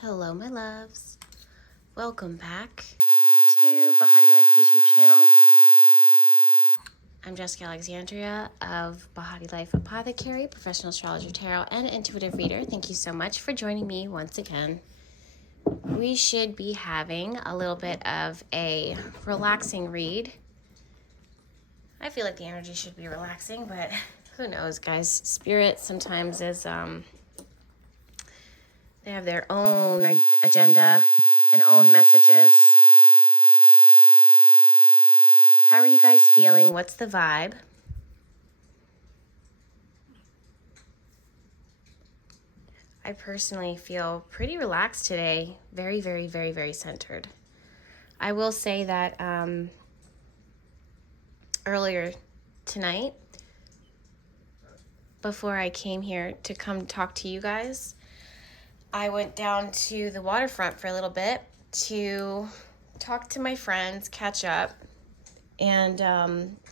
Hello, my loves. Welcome back to Bahati Life YouTube channel. I'm Jessica Alexandria of Bahati Life Apothecary, professional astrologer, tarot, and intuitive reader. Thank you so much for joining me once again. We should be having a little bit of a relaxing read. I feel like the energy should be relaxing, but who knows, guys? Spirit sometimes is, they have their own agenda and own messages. How are you guys feeling? What's the vibe? I personally feel pretty relaxed today. Very, very, very, very centered. I will say that earlier tonight, before I came here to come talk to you guys, I went down to the waterfront for a little bit to talk to my friends, catch up, and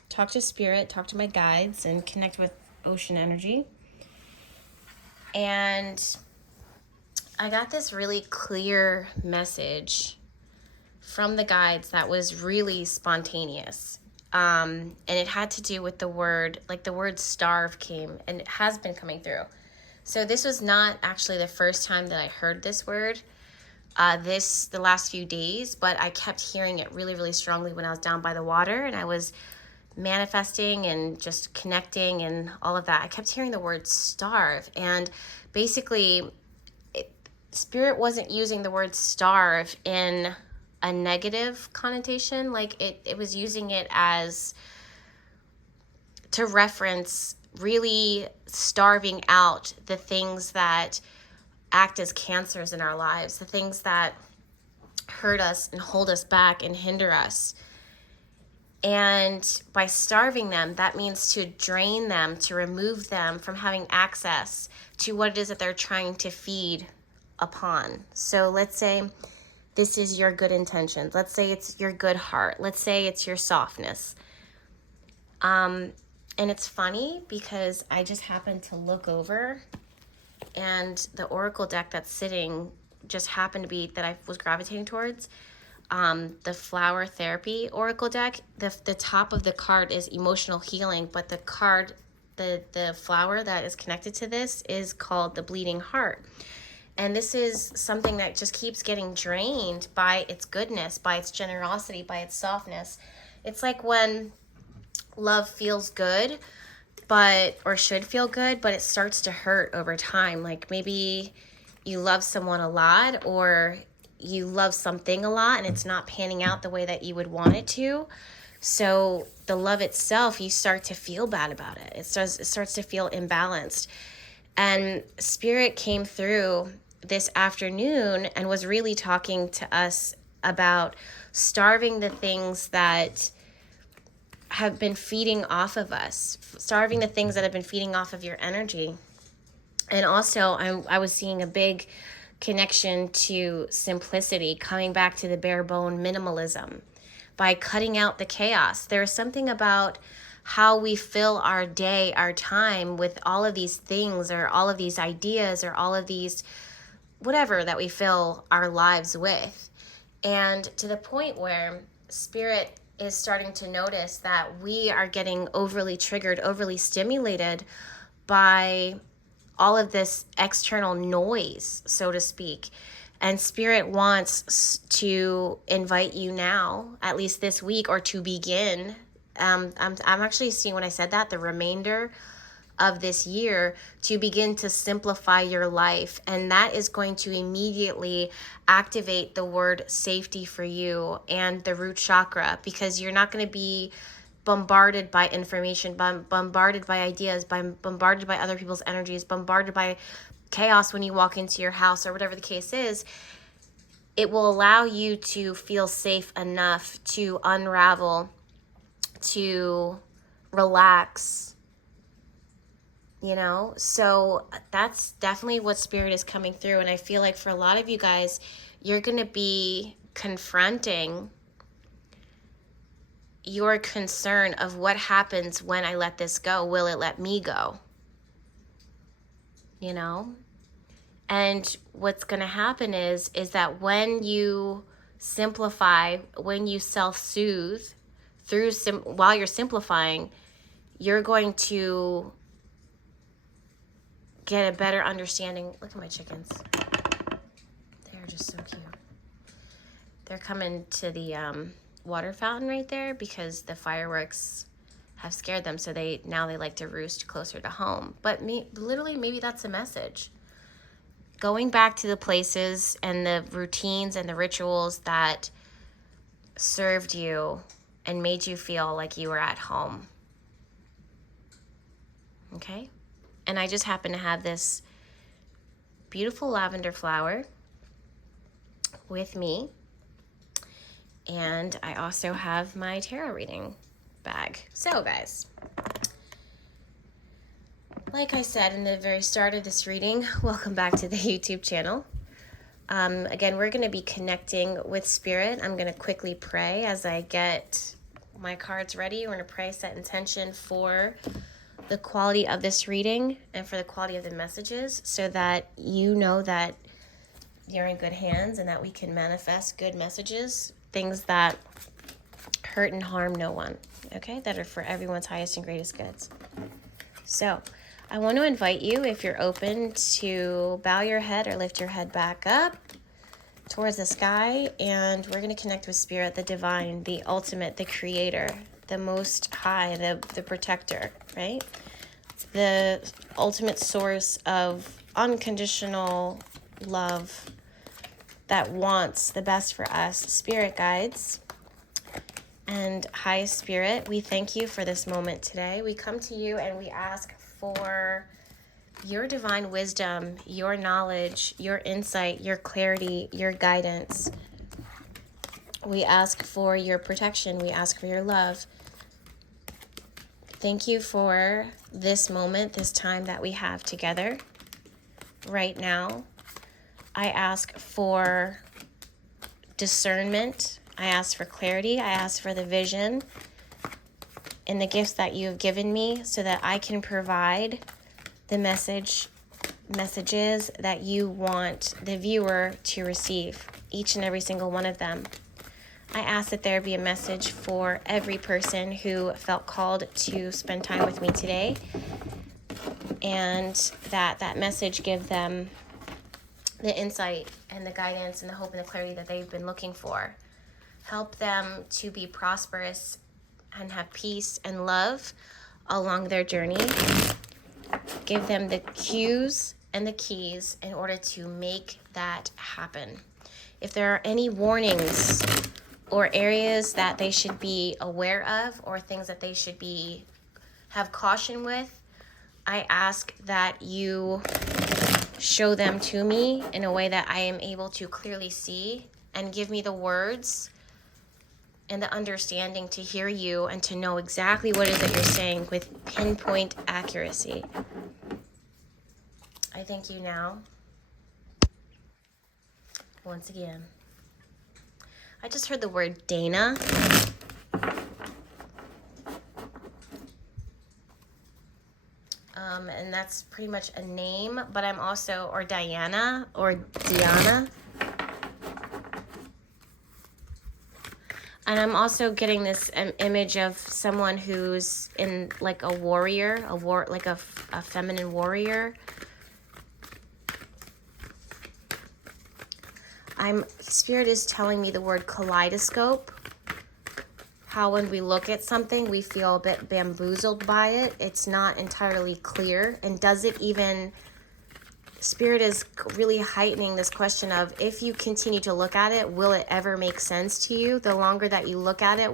talk to spirit, talk to my guides, and connect with ocean energy. And I got this really clear message from the guides that was really spontaneous. And it had to do with the word, like the word starve came, and it has been coming through. So this was not actually the first time that I heard this word the last few days, but I kept hearing it really, really strongly when I was down by the water and I was manifesting and just connecting and all of that. I kept hearing the word starve, and basically Spirit wasn't using the word starve in a negative connotation. Like it was using it as to reference really starving out the things that act as cancers in our lives, the things that hurt us and hold us back and hinder us. And by starving them, that means to drain them, to remove them from having access to what it is that they're trying to feed upon. So let's say this is your good intentions. Let's say it's your good heart. Let's say it's your softness. And it's funny because I just happened to look over and the oracle deck that's sitting just happened to be that I was gravitating towards. The flower therapy oracle deck, the top of the card is emotional healing, but the card, the flower that is connected to this is called the bleeding heart. And this is something that just keeps getting drained by its goodness, by its generosity, by its softness. It's like when love feels good, or should feel good, but it starts to hurt over time. Like maybe you love someone a lot, or you love something a lot and it's not panning out the way that you would want it to. So the love itself, you start to feel bad about it. It starts to feel imbalanced. And Spirit came through this afternoon and was really talking to us about starving the things that have been feeding off of us, starving the things that have been feeding off of your energy. And also I was seeing a big connection to simplicity, coming back to the bare bone minimalism by cutting out the chaos. There's something about how we fill our day, our time with all of these things or all of these ideas or all of these whatever that we fill our lives with. And to the point where Spirit is starting to notice that we are getting overly triggered, overly stimulated by all of this external noise, so to speak. And Spirit wants to invite you now, at least this week, or to begin. I'm actually seeing, when I said that, the remainder of this year, to begin to simplify your life. And that is going to immediately activate the word safety for you and the root chakra, because you're not going to be bombarded by information, bombarded by ideas, bombarded by other people's energies, bombarded by chaos when you walk into your house or whatever the case is. It will allow you to feel safe enough to unravel, to relax, so that's definitely what Spirit is coming through. And I feel like for a lot of you guys, you're going to be confronting your concern of what happens when I let this go. Will it let me go? And what's going to happen is that when you simplify, when you self-soothe through while you're simplifying, you're going to get a better understanding. Look at my chickens. They're just so cute. They're coming to the water fountain right there because the fireworks have scared them. So now they like to roost closer to home. But literally, maybe that's a message. Going back to the places and the routines and the rituals that served you and made you feel like you were at home. Okay? And I just happen to have this beautiful lavender flower with me. And I also have my tarot reading bag. So guys, like I said in the very start of this reading, welcome back to the YouTube channel. Again, we're going to be connecting with Spirit. I'm going to quickly pray as I get my cards ready. We're going to pray, set intention for the quality of this reading and for the quality of the messages so that you know that you're in good hands and that we can manifest good messages, things that hurt and harm no one, okay? That are for everyone's highest and greatest goods. So I want to invite you, if you're open, to bow your head or lift your head back up towards the sky, and we're going to connect with Spirit, the divine, the ultimate, the creator, the most high, the protector, right? The ultimate source of unconditional love that wants the best for us. Spirit guides and high Spirit, we thank you for this moment today. We come to you and we ask for your divine wisdom, your knowledge, your insight, your clarity, your guidance. We ask for your protection. We ask for your love. Thank you for this moment, this time that we have together right now. I ask for discernment. I ask for clarity. I ask for the vision and the gifts that you have given me so that I can provide the messages that you want the viewer to receive, each and every single one of them. I ask that there be a message for every person who felt called to spend time with me today, and that message give them the insight and the guidance and the hope and the clarity that they've been looking for. Help them to be prosperous and have peace and love along their journey. Give them the cues and the keys in order to make that happen. If there are any warnings or areas that they should be aware of or things that they should have caution with, I ask that you show them to me in a way that I am able to clearly see, and give me the words and the understanding to hear you and to know exactly what it is that you're saying with pinpoint accuracy. I thank you now. Once again. I just heard the word Dana. And that's pretty much a name, but I'm also, or Diana, or Diana. And I'm also getting this image of someone who's in like a warrior, like a feminine warrior. Spirit is telling me the word kaleidoscope. How when we look at something, we feel a bit bamboozled by it. It's not entirely clear. And does it even... Spirit is really heightening this question of, if you continue to look at it, will it ever make sense to you? The longer that you look at it,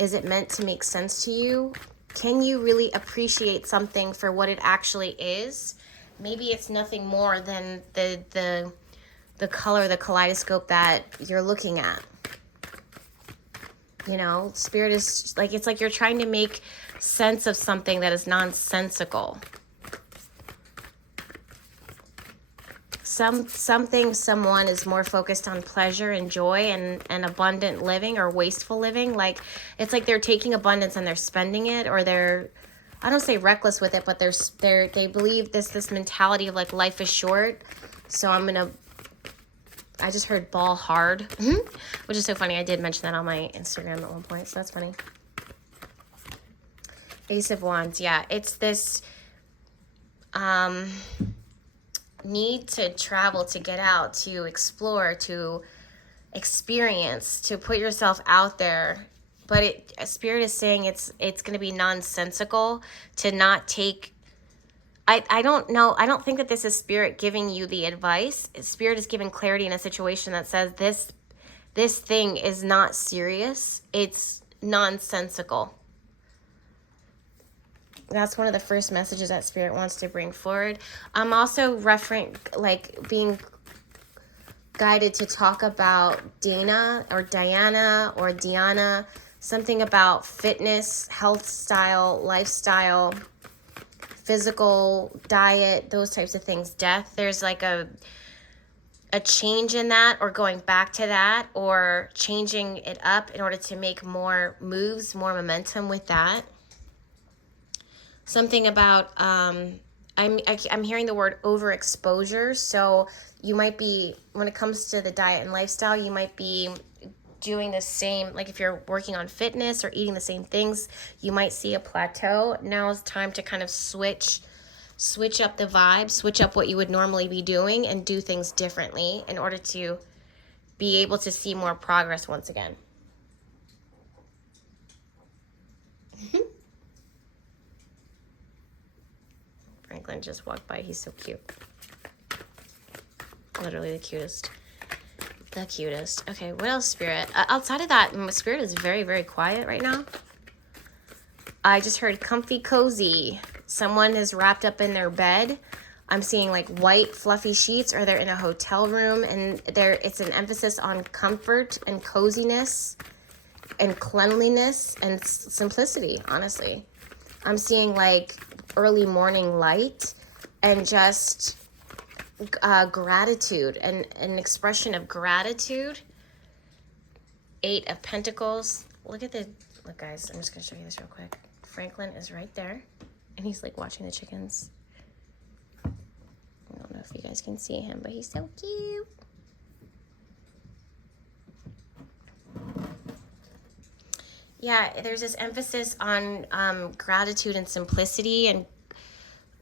is it meant to make sense to you? Can you really appreciate something for what it actually is? Maybe it's nothing more than the color, the kaleidoscope that you're looking at. You know, Spirit is like, it's like you're trying to make sense of something that is nonsensical. Someone is more focused on pleasure and joy and abundant living or wasteful living. Like, it's like they're taking abundance and they're spending it, or they're, I don't say reckless with it, but they believe this mentality of like life is short. So I just heard ball hard, which is so funny. I did mention that on my Instagram at one point, so that's funny. Ace of Wands, yeah. It's this need to travel, to get out, to explore, to experience, to put yourself out there. But Spirit is saying it's going to be nonsensical to not take. I don't know. I don't think that this is Spirit giving you the advice. Spirit is giving clarity in a situation that says this thing is not serious. It's nonsensical. That's one of the first messages that Spirit wants to bring forward. I'm also being guided to talk about Dana or Diana or Diana, something about fitness, health style, lifestyle, physical, diet, those types of things. Death, there's like a change in that, or going back to that, or changing it up in order to make more moves, more momentum with that. Something about I'm hearing the word overexposure. So you might be, when it comes to the diet and lifestyle, you might be doing the same, like if you're working on fitness or eating the same things, you might see a plateau. Now is time to kind of switch up the vibe, switch up what you would normally be doing, and do things differently in order to be able to see more progress once again. Franklin just walked by. He's so cute. Literally the cutest. The cutest. Okay, what else, Spirit? Outside of that, Spirit is very, very quiet right now. I just heard comfy, cozy. Someone is wrapped up in their bed. I'm seeing like white, fluffy sheets, or they're in a hotel room, and it's an emphasis on comfort and coziness and cleanliness and simplicity, honestly. I'm seeing like early morning light and just gratitude and an expression of gratitude. 8 of Pentacles. Look guys, I'm just gonna show you this real quick. Franklin is right there and he's like watching the chickens. I don't know if you guys can see him, but he's so cute. Yeah, there's this emphasis on gratitude and simplicity, and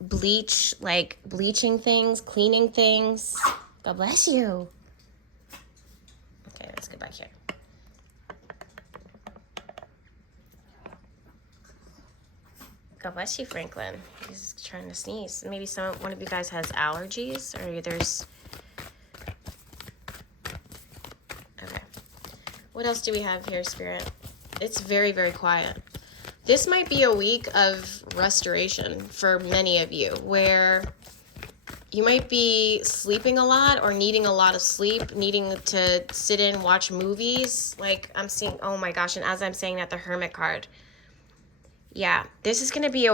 bleaching things, cleaning things. God bless you. Okay, let's go back here. God bless you, Franklin. He's trying to sneeze. Maybe one of you guys has allergies, or there's... Okay. What else do we have here, Spirit? It's very, very quiet. This might be a week of restoration for many of you, where you might be sleeping a lot or needing a lot of sleep, needing to sit in, watch movies. Like I'm seeing, oh my gosh, and as I'm saying that, the Hermit card. Yeah, this is going to be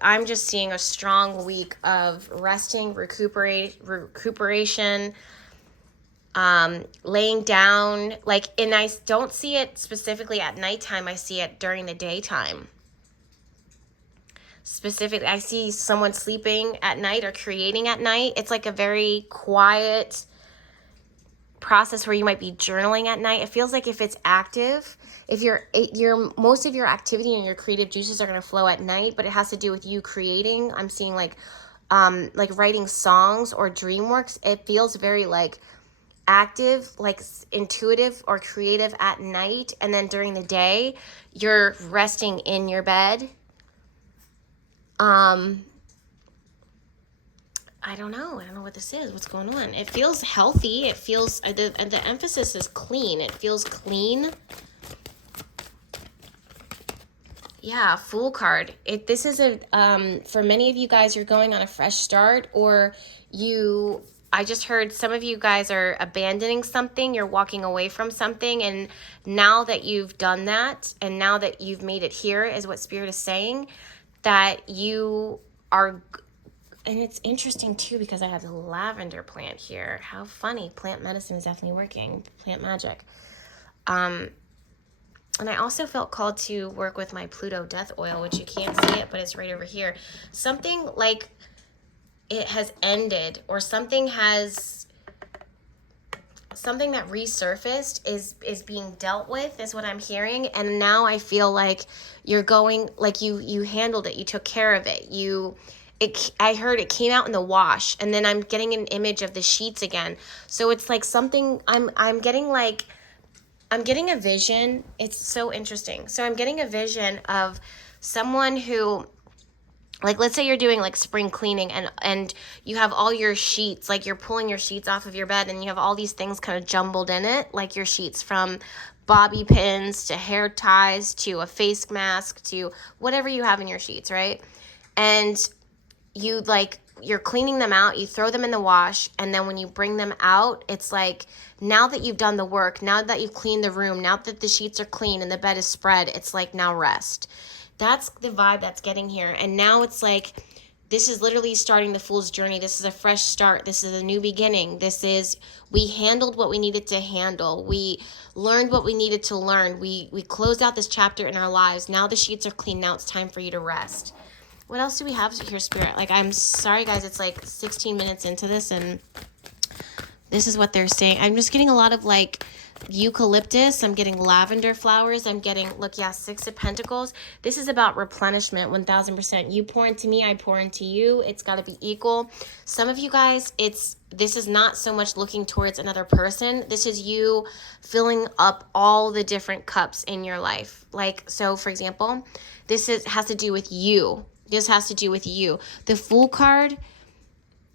I'm just seeing a strong week of resting, recuperation, laying down, and I don't see it specifically at nighttime. I see it during the daytime. Specifically, I see someone sleeping at night or creating at night. It's like a very quiet process where you might be journaling at night. It feels like if it's active, if most of your activity and your creative juices are going to flow at night, but it has to do with you creating. I'm seeing like writing songs or dream works. It feels very active, intuitive or creative at night, and then during the day you're resting in your bed. I don't know what this is. What's going on? It feels healthy. It feels the emphasis is clean. It feels clean. Yeah, Fool card. This is for many of you guys, you're going on a fresh start, or I just heard some of you guys are abandoning something. You're walking away from something. And now that you've done that, and now that you've made it here, is what Spirit is saying, that you are, and it's interesting too, because I have the lavender plant here. How funny. Plant medicine is definitely working. Plant magic. And I also felt called to work with my Pluto death oil, which you can't see it, but it's right over here. Something like it has ended, or something that resurfaced is being dealt with, is what I'm hearing. And now I feel like you're going, like you handled it, you took care of it. I heard it came out in the wash, and then I'm getting an image of the sheets again. So it's like something I'm getting a vision. It's so interesting. So I'm getting a vision of someone who, like, let's say you're doing like spring cleaning, and you have all your sheets, like you're pulling your sheets off of your bed, and you have all these things kind of jumbled in it, like your sheets, from bobby pins to hair ties to a face mask to whatever you have in your sheets, right? And you're cleaning them out, you throw them in the wash, and then when you bring them out, it's like, now that you've done the work, now that you've cleaned the room, now that the sheets are clean and the bed is spread, it's like, now rest. That's the vibe that's getting here. And now it's like, this is literally starting the fool's journey. This is a fresh start. This is a new beginning. We handled what we needed to handle. We learned what we needed to learn. We closed out this chapter in our lives. Now the sheets are clean. Now it's time for you to rest. What else do we have here, Spirit? Like, I'm sorry, guys. It's like 16 minutes into this, and this is what they're saying. I'm just getting a lot of like eucalyptus. I'm getting lavender flowers. I'm getting, look, yeah, 6 of Pentacles. This is about replenishment, 1000%. You pour into me, I pour into you. It's got to be equal. Some of you guys, this is not so much looking towards another person. This is you filling up all the different cups in your life. Like, so for example, has to do with you. This has to do with you. The Fool card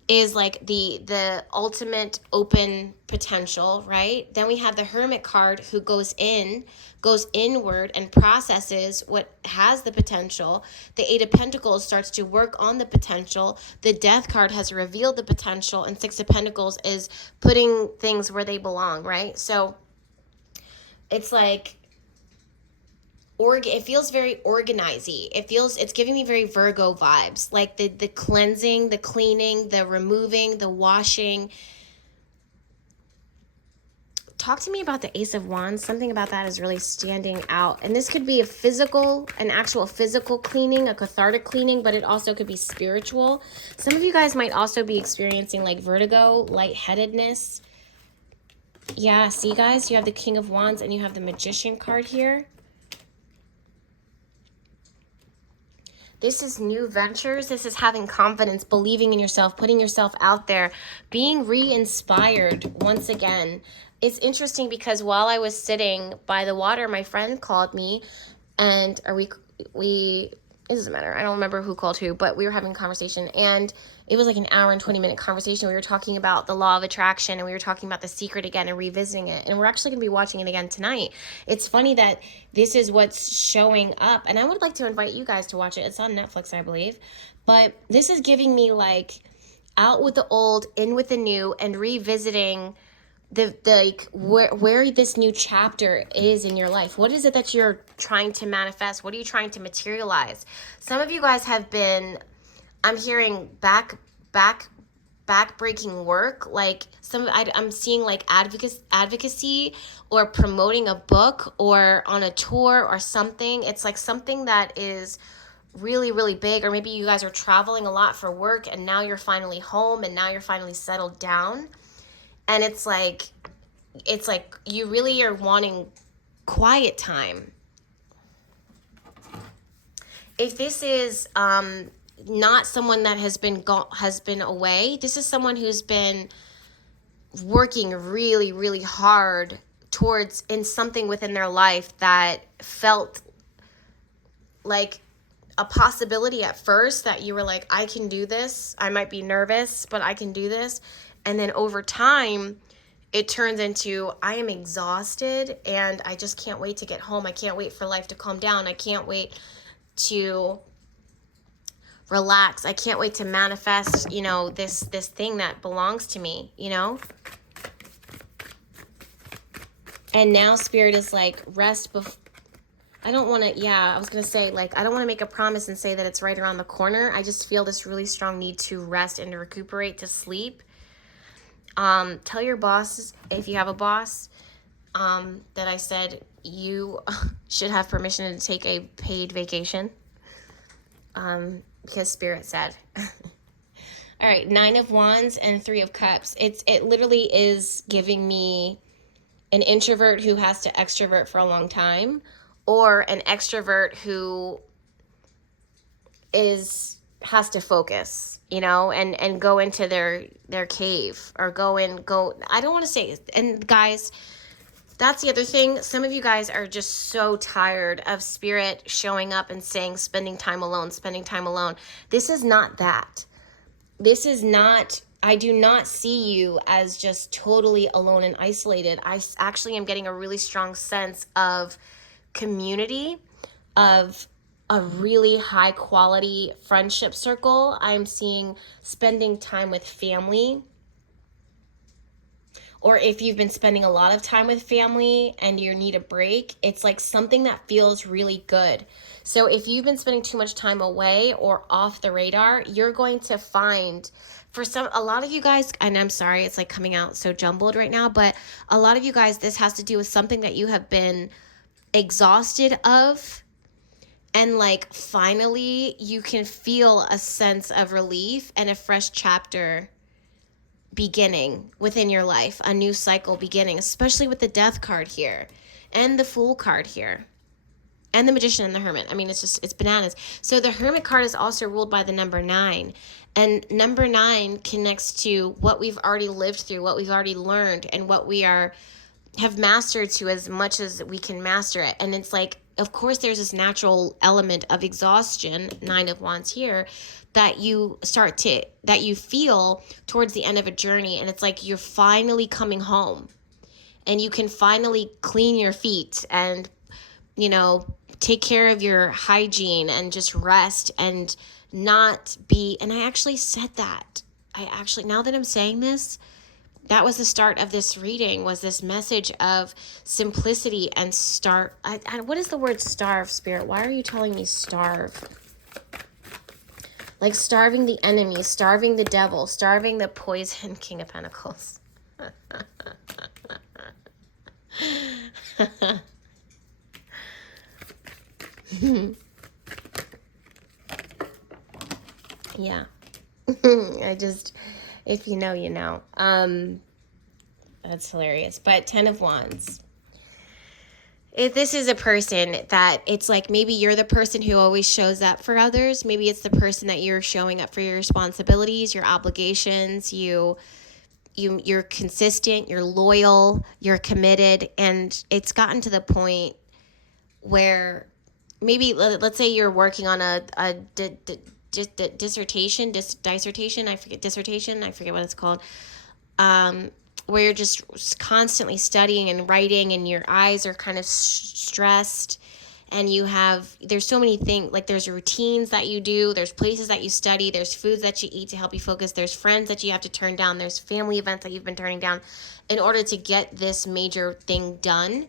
is like the ultimate open potential, right? Then we have the Hermit card, who goes inward and processes what has the potential. The 8 of Pentacles starts to work on the potential. The Death card has revealed the potential, and 6 of Pentacles is putting things where they belong, right? So it's like, it feels very organizey. It's giving me very Virgo vibes, like the cleansing, the cleaning, the removing, the washing. Talk to me about the Ace of Wands. Something about that is really standing out. And this could be an actual physical cleaning, a cathartic cleaning, but it also could be spiritual. Some of you guys might also be experiencing like vertigo, lightheadedness. Yeah, see guys, you have the King of Wands and you have the Magician card here. This is new ventures. This is having confidence, believing in yourself, putting yourself out there, being re-inspired once again. It's interesting because while I was sitting by the water, my friend called me, and it doesn't matter. I don't remember who called who, but we were having a conversation, and it was like an hour and 20-minute conversation. We were talking about the law of attraction, and we were talking about The Secret again and revisiting it. And we're actually going to be watching it again tonight. It's funny that this is what's showing up, and I would like to invite you guys to watch it. It's on Netflix, I believe. But this is giving me like out with the old, in with the new, and revisiting where this new chapter is in your life. What is it that you're trying to manifest? What are you trying to materialize? Some of you guys have been, I'm hearing back-breaking work. Like I'm seeing like advocacy or promoting a book or on a tour or something. It's like something that is really, really big. Or maybe you guys are traveling a lot for work, and now you're finally home, and now you're finally settled down. And it's like you really are wanting quiet time. If this is not someone that has been away, this is someone who's been working really, really hard in something within their life that felt like a possibility at first, that you were like, I can do this. I might be nervous, but I can do this. And then over time, it turns into, I am exhausted and I just can't wait to get home. I can't wait for life to calm down. I can't wait to relax. I can't wait to manifest, this thing that belongs to me, And now Spirit is like, rest before. I don't want to, I was going to say, like, I don't want to make a promise and say that it's right around the corner. I just feel this really strong need to rest and to recuperate, to sleep. Tell your boss, if you have a boss, that I said you should have permission to take a paid vacation. Because Spirit said. All right, Nine of Wands and Three of Cups. It literally is giving me an introvert who has to extrovert for a long time, or an extrovert who has to focus, you know, and go into their cave, or go I don't want to say. And guys, that's the other thing. Some of you guys are just so tired of Spirit showing up and saying spending time alone, spending time alone. This is not that. This is not, I do not see you as just totally alone and isolated. I actually am getting a really strong sense of community, of a really high quality friendship circle. I'm seeing spending time with family. Or if you've been spending a lot of time with family and you need a break, it's like something that feels really good. So if you've been spending too much time away or off the radar, you're going to find, for a lot of you guys, and I'm sorry, it's like coming out so jumbled right now, but a lot of you guys, this has to do with something that you have been exhausted of. And like finally you can feel a sense of relief and a fresh chapter beginning within your life, a new cycle beginning, especially with the Death card here and the Fool card here and the Magician and the Hermit. I mean, it's bananas. So the Hermit card is also ruled by the number 9, and number 9 connects to what we've already lived through, what we've already learned, and what we have mastered to as much as we can master it. And it's like, of course, there's this natural element of exhaustion, 9 of Wands here, that you feel towards the end of a journey. And it's like you're finally coming home and you can finally clean your feet and, you know, take care of your hygiene and just rest and not be. And I actually said that. Now that I'm saying this, that was the start of this reading, was this message of simplicity and what is the word starve, Spirit? Why are you telling me starve? Like starving the enemy, starving the devil, starving the poison. King of Pentacles. Yeah. If you know, you know. That's hilarious. But 10 of Wands. If this is a person that it's like, maybe you're the person who always shows up for others. Maybe it's the person that you're showing up for your responsibilities, your obligations. You're consistent, you're loyal, you're committed. And it's gotten to the point where maybe, let's say you're working on a dissertation, I forget what it's called, where you're just constantly studying and writing and your eyes are kind of stressed, and there's so many things, like there's routines that you do, there's places that you study, there's foods that you eat to help you focus, there's friends that you have to turn down, there's family events that you've been turning down in order to get this major thing done.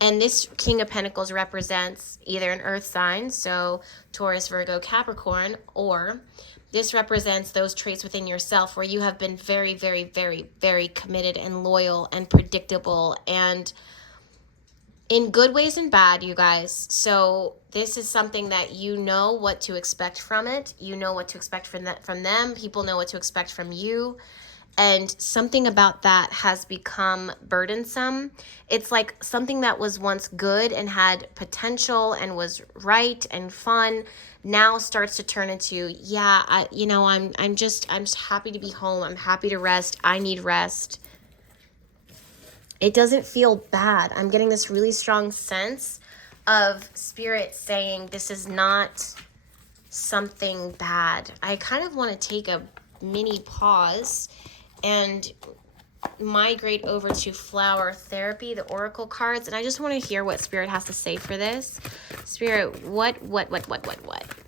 And this King of Pentacles represents either an earth sign, so Taurus, Virgo, Capricorn, or this represents those traits within yourself where you have been very, very, very, very committed and loyal and predictable, and in good ways and bad, you guys. So this is something that you know what to expect from it. You know what to expect from them. People know what to expect from you. And something about that has become burdensome. It's like something that was once good and had potential and was right and fun now starts to turn into, I'm just happy to be home. I'm happy to rest. I need rest. It doesn't feel bad. I'm getting this really strong sense of Spirit saying this is not something bad. I kind of want to take a mini pause and migrate over to Flower Therapy, the Oracle cards, and I just want to hear what Spirit has to say for this. Spirit, what?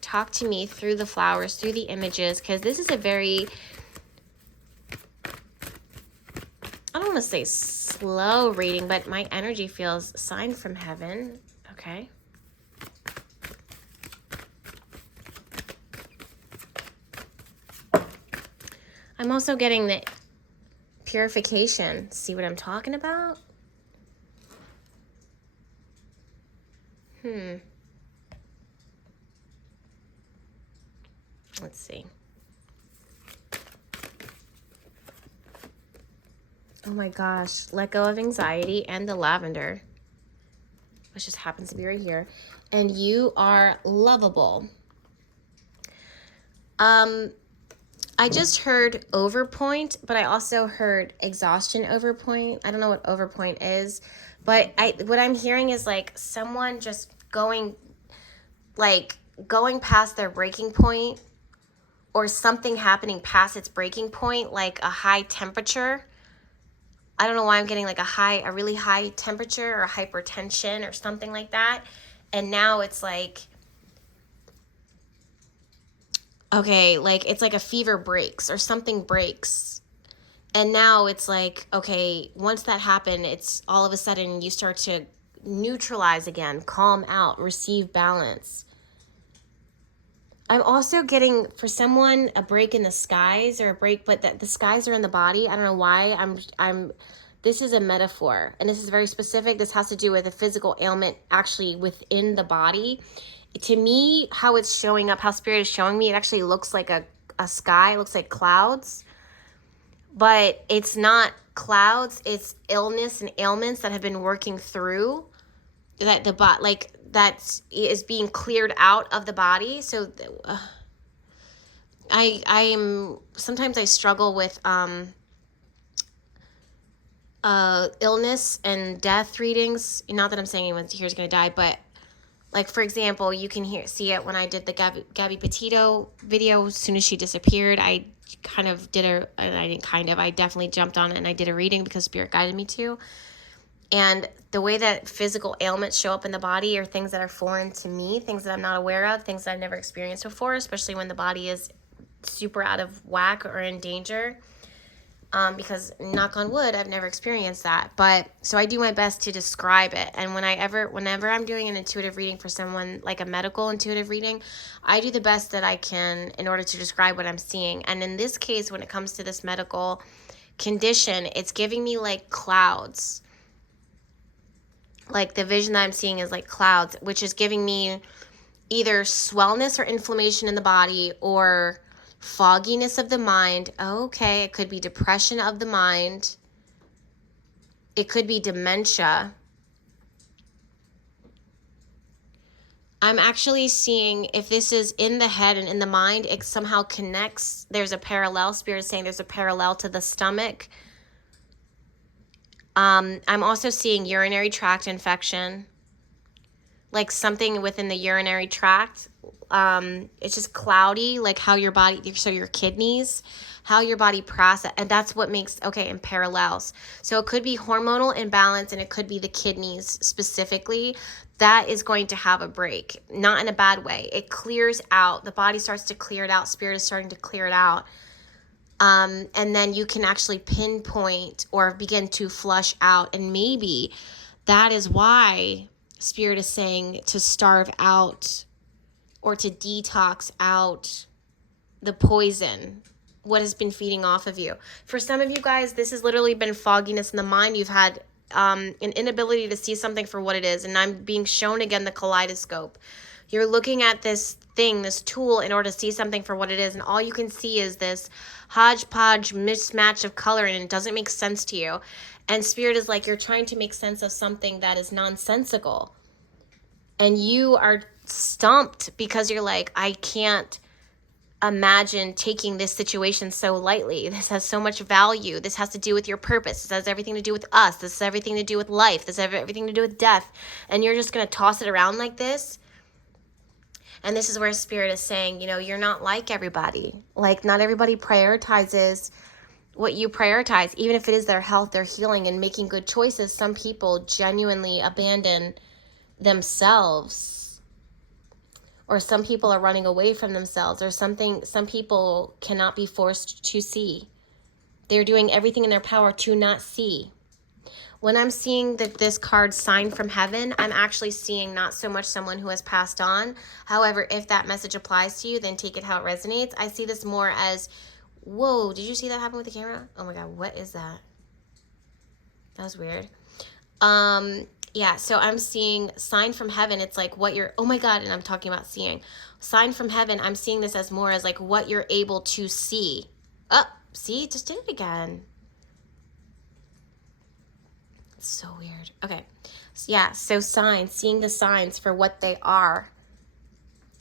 Talk to me through the flowers, through the images, because this is a very, I don't want to say slow reading, but my energy feels sign from heaven. Okay. I'm also getting the purification. See what I'm talking about? Let's see. Oh my gosh. Let go of anxiety and the lavender, which just happens to be right here. And you are lovable. I just heard overpoint, but I also heard exhaustion overpoint. I don't know what overpoint is, but what I'm hearing is like someone just going past their breaking point, or something happening past its breaking point, like a high temperature. I don't know why I'm getting like a really high temperature or hypertension or something like that. And now it's like, okay, like it's like a fever breaks or something breaks. And now it's like, okay, once that happened, it's all of a sudden you start to neutralize again, calm out, receive balance. I'm also getting, for someone, a break in the skies, or a break, but the skies are in the body. I don't know why. This is a metaphor, and this is very specific. This has to do with a physical ailment actually within the body. To me, how it's showing up, how Spirit is showing me, it actually looks like a sky. It looks like clouds, but it's not clouds. It's illness and ailments that have been working through that that is being cleared out of the body. So sometimes I struggle with illness and death readings. Not that I'm saying anyone here is going to die, but like, for example, you can see it when I did the Gabby Petito video. As soon as she disappeared, I definitely jumped on it and I did a reading because Spirit guided me to. And the way that physical ailments show up in the body are things that are foreign to me, things that I'm not aware of, things that I've never experienced before, especially when the body is super out of whack or in danger. Because, knock on wood, I've never experienced that. But so I do my best to describe it. And whenever I'm doing an intuitive reading for someone, like a medical intuitive reading, I do the best that I can in order to describe what I'm seeing. And in this case, when it comes to this medical condition, it's giving me like clouds. Like the vision that I'm seeing is like clouds, which is giving me either swellness or inflammation in the body, or fogginess of the mind. Okay, it could be depression of the mind. It could be dementia. I'm actually seeing, if this is in the head and in the mind, it somehow connects. There's a parallel. Spirit is saying there's a parallel to the stomach. I'm also seeing urinary tract infection, like something within the urinary tract. It's just cloudy, like how your body, so your kidneys, how your body process, and that's what makes, in parallels. So it could be hormonal imbalance, and it could be the kidneys specifically. That is going to have a break, not in a bad way. It clears out, the body starts to clear it out, Spirit is starting to clear it out. And then you can actually pinpoint or begin to flush out. And maybe that is why Spirit is saying to starve out or to detox out the poison, what has been feeding off of you. For some of you guys, this has literally been fogginess in the mind. You've had an inability to see something for what it is. And I'm being shown again the kaleidoscope. You're looking at this thing, this tool, in order to see something for what it is. And all you can see is this hodgepodge mismatch of color, and it doesn't make sense to you. And Spirit is like, you're trying to make sense of something that is nonsensical. And you are stumped because you're like, I can't imagine taking this situation so lightly. This has so much value. This has to do with your purpose. This has everything to do with us. This has everything to do with life. This has everything to do with death. And you're just going to toss it around like this. And this is where Spirit is saying, you're not like everybody. Like, not everybody prioritizes what you prioritize, even if it is their health, their healing, and making good choices. Some people genuinely abandon themselves, or some people are running away from themselves, or something. Some people cannot be forced to see. They're doing everything in their power to not see. When I'm seeing this card, sign from heaven, I'm actually seeing not so much someone who has passed on. However, if that message applies to you, then take it how it resonates. I see this more as, whoa, did you see that happen with the camera? Oh my God, what is that? That was weird. Yeah, so I'm seeing sign from heaven. It's like what you're, oh my God, and I'm talking about seeing. Sign from heaven, I'm seeing this as more as like what you're able to see. Oh, see, just did it again. It's so weird. Okay. Yeah, so signs, seeing the signs for what they are.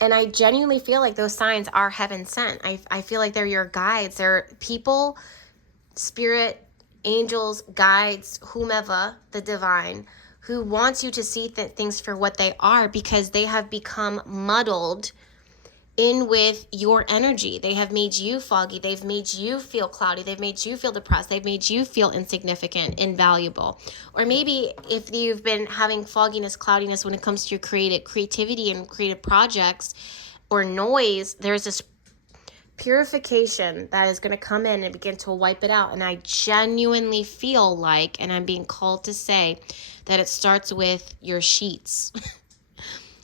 And I genuinely feel like those signs are heaven sent. I feel like they're your guides. They're people, spirit, angels, guides, whomever, the divine, who wants you to see things for what they are, because they have become muddled in with your energy. They have made you foggy. They've made you feel cloudy. They've made you feel depressed. They've made you feel insignificant, invaluable. Or maybe if you've been having fogginess, cloudiness when it comes to your creativity and creative projects or noise, there's this purification that is going to come in and begin to wipe it out. And I genuinely feel like, and I'm being called to say, that it starts with your sheets.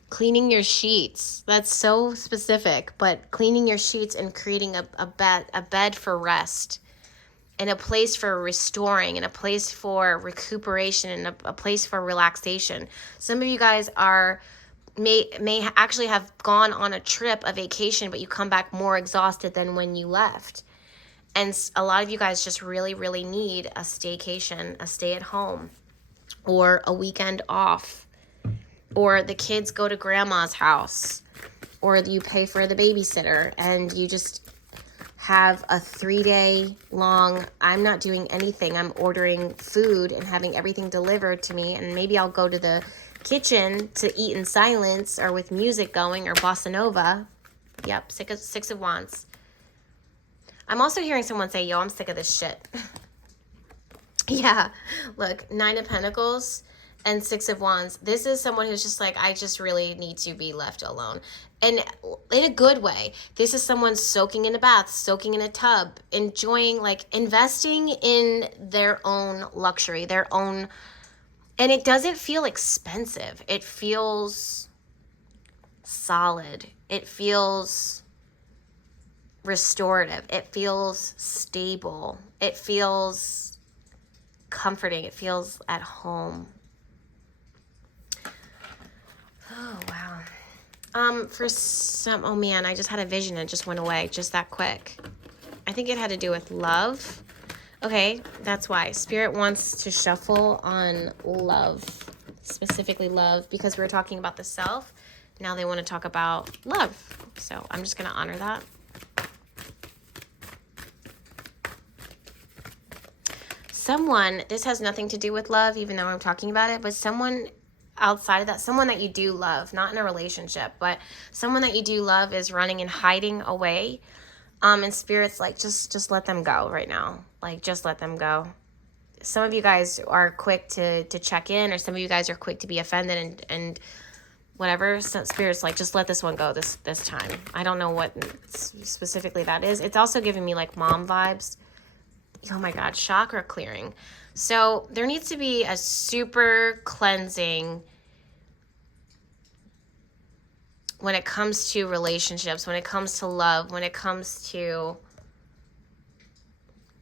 Cleaning your sheets. That's so specific, but cleaning your sheets and creating a bed for rest, and a place for restoring, and a place for recuperation, and a place for relaxation. Some of you guys may actually have gone on a trip, a vacation, but you come back more exhausted than when you left. And a lot of you guys just really, really need a staycation, a stay at home, or a weekend off. Or the kids go to grandma's house, or you pay for the babysitter, and you just have a 3-day long, I'm not doing anything. I'm ordering food and having everything delivered to me. And maybe I'll go to the kitchen to eat in silence, or with music going, or bossa nova. Yep, Six of Wands. I'm also hearing someone say, yo, I'm sick of this shit. Yeah, look, 9 of Pentacles and 6 of Wands. This is someone who's just like, I just really need to be left alone. And in a good way. This is someone soaking in a bath, soaking in a tub, enjoying, like, investing in their own luxury, their own. And it doesn't feel expensive. It feels solid. It feels restorative. It feels stable. It feels comforting. It feels at home. Oh, wow. For some, oh man, I just had a vision and it just went away just that quick. I think it had to do with love. Okay, that's why. Spirit wants to shuffle on love, specifically love, because we were talking about the self. Now they want to talk about love. So I'm just going to honor that. Someone, this has nothing to do with love, even though I'm talking about it, but someone outside of that, someone that you do love, not in a relationship, but someone that you do love is running and hiding away. And Spirit's like, just let them go right now. Like, just let them go. Some of you guys are quick to check in, or some of you guys are quick to be offended and whatever. So Spirit's like, just let this one go this time. I don't know what specifically that is. It's also giving me like mom vibes. Oh my God, chakra clearing. So there needs to be a super cleansing when it comes to relationships, when it comes to love, when it comes to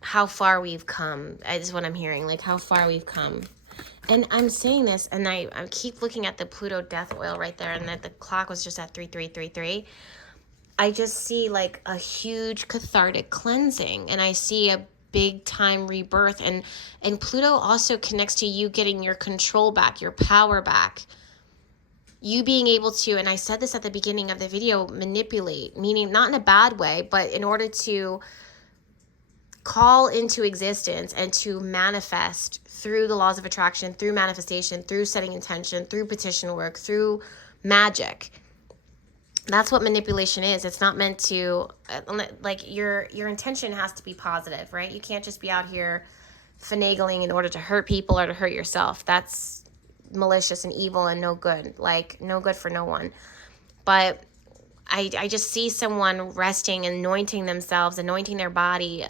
how far we've come, is what I'm hearing, like how far we've come. And I'm saying this, and I keep looking at the Pluto death oil right there, and that the clock was just at 3333. I just see like a huge cathartic cleansing, and I see a big time rebirth, and Pluto also connects to you getting your control back, your power back, you being able to, and I said this at the beginning of the video, manipulate, meaning not in a bad way, but in order to call into existence and to manifest through the laws of attraction, through manifestation, through setting intention, through petition work, through magic. That's what manipulation is. It's not meant to, like, your intention has to be positive, right? You can't just be out here finagling in order to hurt people or to hurt yourself. That's malicious and evil and no good. Like, no good for no one. But I just see someone resting, anointing themselves, anointing their body,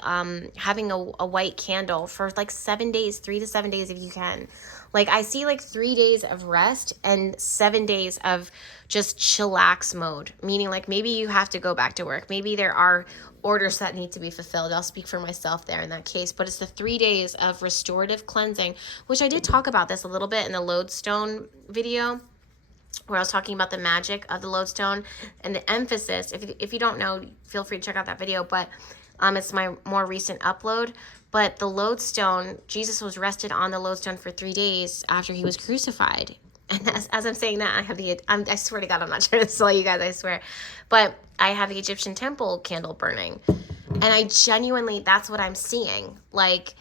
having a white candle for like 7 days, 3 to 7 days if you can. Like, I see like 3 days of rest and 7 days of just chillax mode, meaning like maybe you have to go back to work. Maybe there are orders that need to be fulfilled. I'll speak for myself there in that case, but it's the 3 days of restorative cleansing, which I did talk about this a little bit in the lodestone video, where I was talking about the magic of the lodestone and the emphasis. If you don't know, feel free to check out that video. But It's my more recent upload. But the lodestone, Jesus was rested on the lodestone for 3 days after he was crucified. And as I'm saying that, I swear to God, I'm not trying to sell you guys, I swear. But I have the Egyptian temple candle burning. And I genuinely, that's what I'm seeing. Like,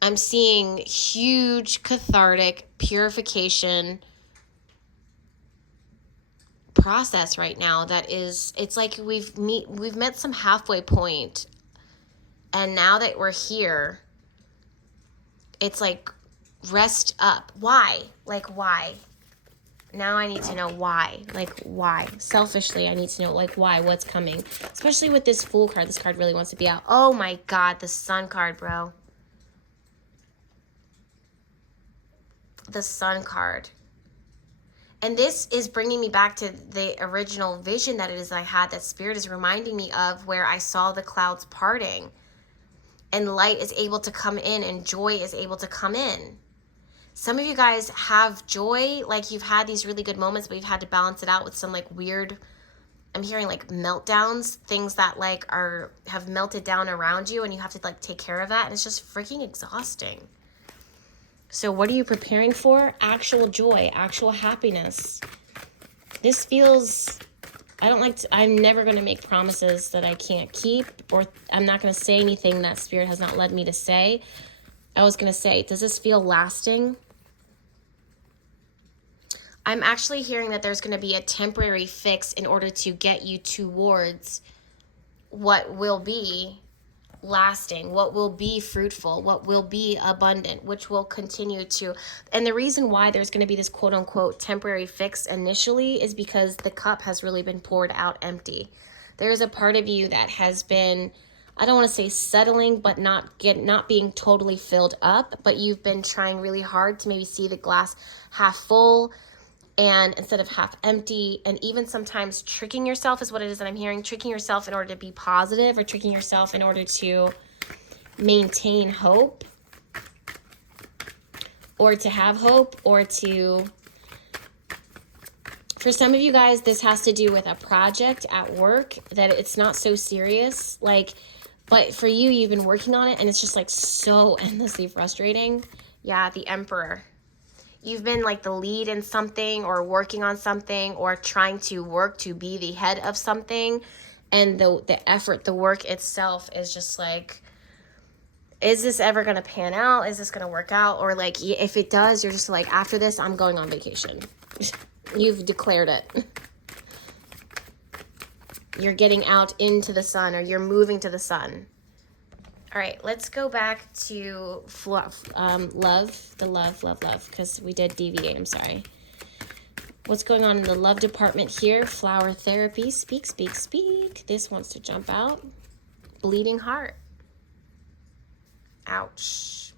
I'm seeing huge cathartic purification process right now that is, it's like we've met some halfway point, and now that we're here, it's like, rest up. Why? Like, why? Now I need to know why. Like, why? Selfishly, I need to know, like, why? What's coming? Especially with this Fool card. This card really wants to be out. Oh my God, the Sun card, bro. The Sun card. And this is bringing me back to the original vision that it is I had, that Spirit is reminding me of, where I saw the clouds parting and light is able to come in and joy is able to come in. Some of you guys have joy, like you've had these really good moments, but you've had to balance it out with some like weird, I'm hearing like meltdowns, things that like have melted down around you, and you have to like take care of that, and it's just freaking exhausting. So what are you preparing for? Actual joy, actual happiness. This feels, I'm never going to make promises that I can't keep, or I'm not going to say anything that Spirit has not led me to say. I was going to say, does this feel lasting? I'm actually hearing that there's going to be a temporary fix in order to get you towards what will be lasting, what will be fruitful, what will be abundant, which will continue to. And the reason why there's going to be this quote unquote temporary fix initially is because the cup has really been poured out empty. There's a part of you that has been, I don't want to say settling, but not being totally filled up, but you've been trying really hard to maybe see the glass half full and instead of half empty, and even sometimes tricking yourself is what it is that I'm hearing, tricking yourself in order to be positive, or tricking yourself in order to maintain hope, or to have hope, or to, for some of you guys, this has to do with a project at work that it's not so serious, like, but for you, you've been working on it and it's just like so endlessly frustrating. Yeah, the Emperor. You've been like the lead in something, or working on something, or trying to work to be the head of something. And the effort, the work itself is just like, is this ever going to pan out? Is this going to work out? Or like, if it does, you're just like, after this, I'm going on vacation. You've declared it. You're getting out into the sun, or you're moving to the sun. All right, let's go back to love, because we did deviate, I'm sorry. What's going on in the love department here? Flower therapy, speak. This wants to jump out. Bleeding heart. Ouch.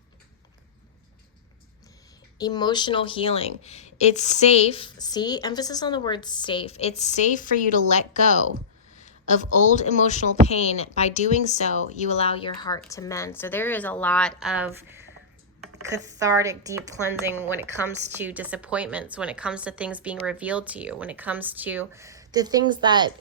Emotional healing. It's safe, see, emphasis on the word safe. It's safe for you to let go of old emotional pain. By doing so, you allow your heart to mend. So there is a lot of cathartic, deep cleansing when it comes to disappointments, when it comes to things being revealed to you, when it comes to the things that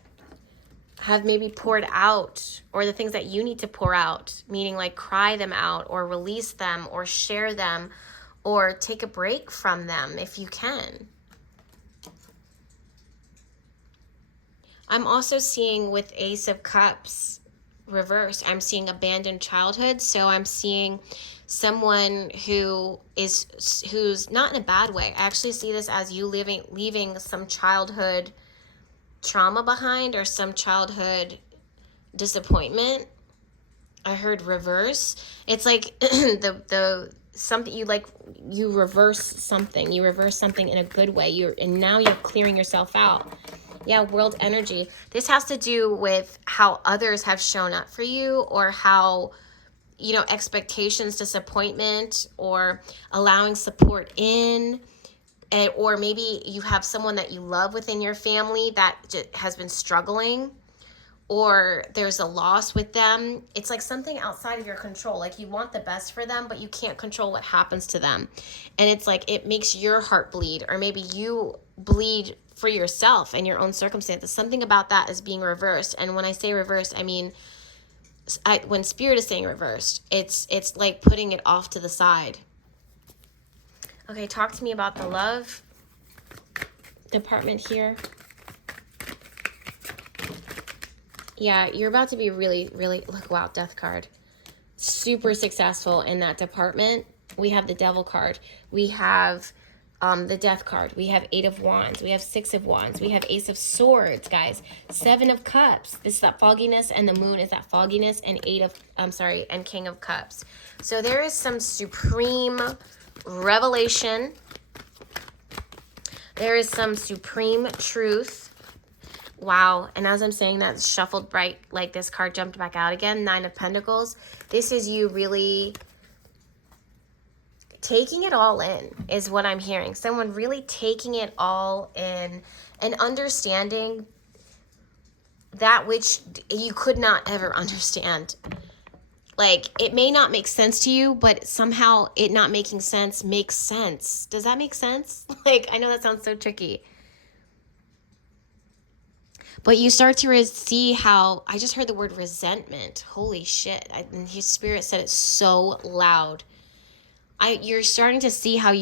have maybe poured out, or the things that you need to pour out, meaning like cry them out, or release them, or share them, or take a break from them if you can. I'm also seeing with Ace of Cups reversed, I'm seeing abandoned childhood. So I'm seeing someone who's not in a bad way. I actually see this as you leaving some childhood trauma behind, or some childhood disappointment. I heard reverse. It's like the something you reverse something. You reverse something in a good way. And now you're clearing yourself out. Yeah, world energy. This has to do with how others have shown up for you, or how, expectations, disappointment, or allowing support in, or maybe you have someone that you love within your family that has been struggling, or there's a loss with them. It's like something outside of your control. Like you want the best for them, but you can't control what happens to them. And it's like it makes your heart bleed, or maybe you bleed for yourself and your own circumstances. Something about that is being reversed. And when I say reversed, I mean when spirit is saying reversed, it's like putting it off to the side. Okay, talk to me about the love department here. Yeah, you're about to be really, really, look, wow, death card. Super successful in that department. We have the devil card. We have the death card. We have 8 of wands. We have 6 of wands. We have ace of swords, guys. 7 of cups. This is that fogginess, and the moon is that fogginess, and and king of cups. So there is some supreme revelation. There is some supreme truth. Wow. And as I'm saying that, shuffled bright, like this card jumped back out again. 9 of Pentacles. This is you really taking it all in, is what I'm hearing. Someone really taking it all in and understanding that which you could not ever understand. Like, it may not make sense to you, but somehow it not making sense makes sense. Does that make sense? Like, I know that sounds so tricky. But you start to see how, I just heard the word resentment. Holy shit. And his spirit said it so loud. You're starting to see how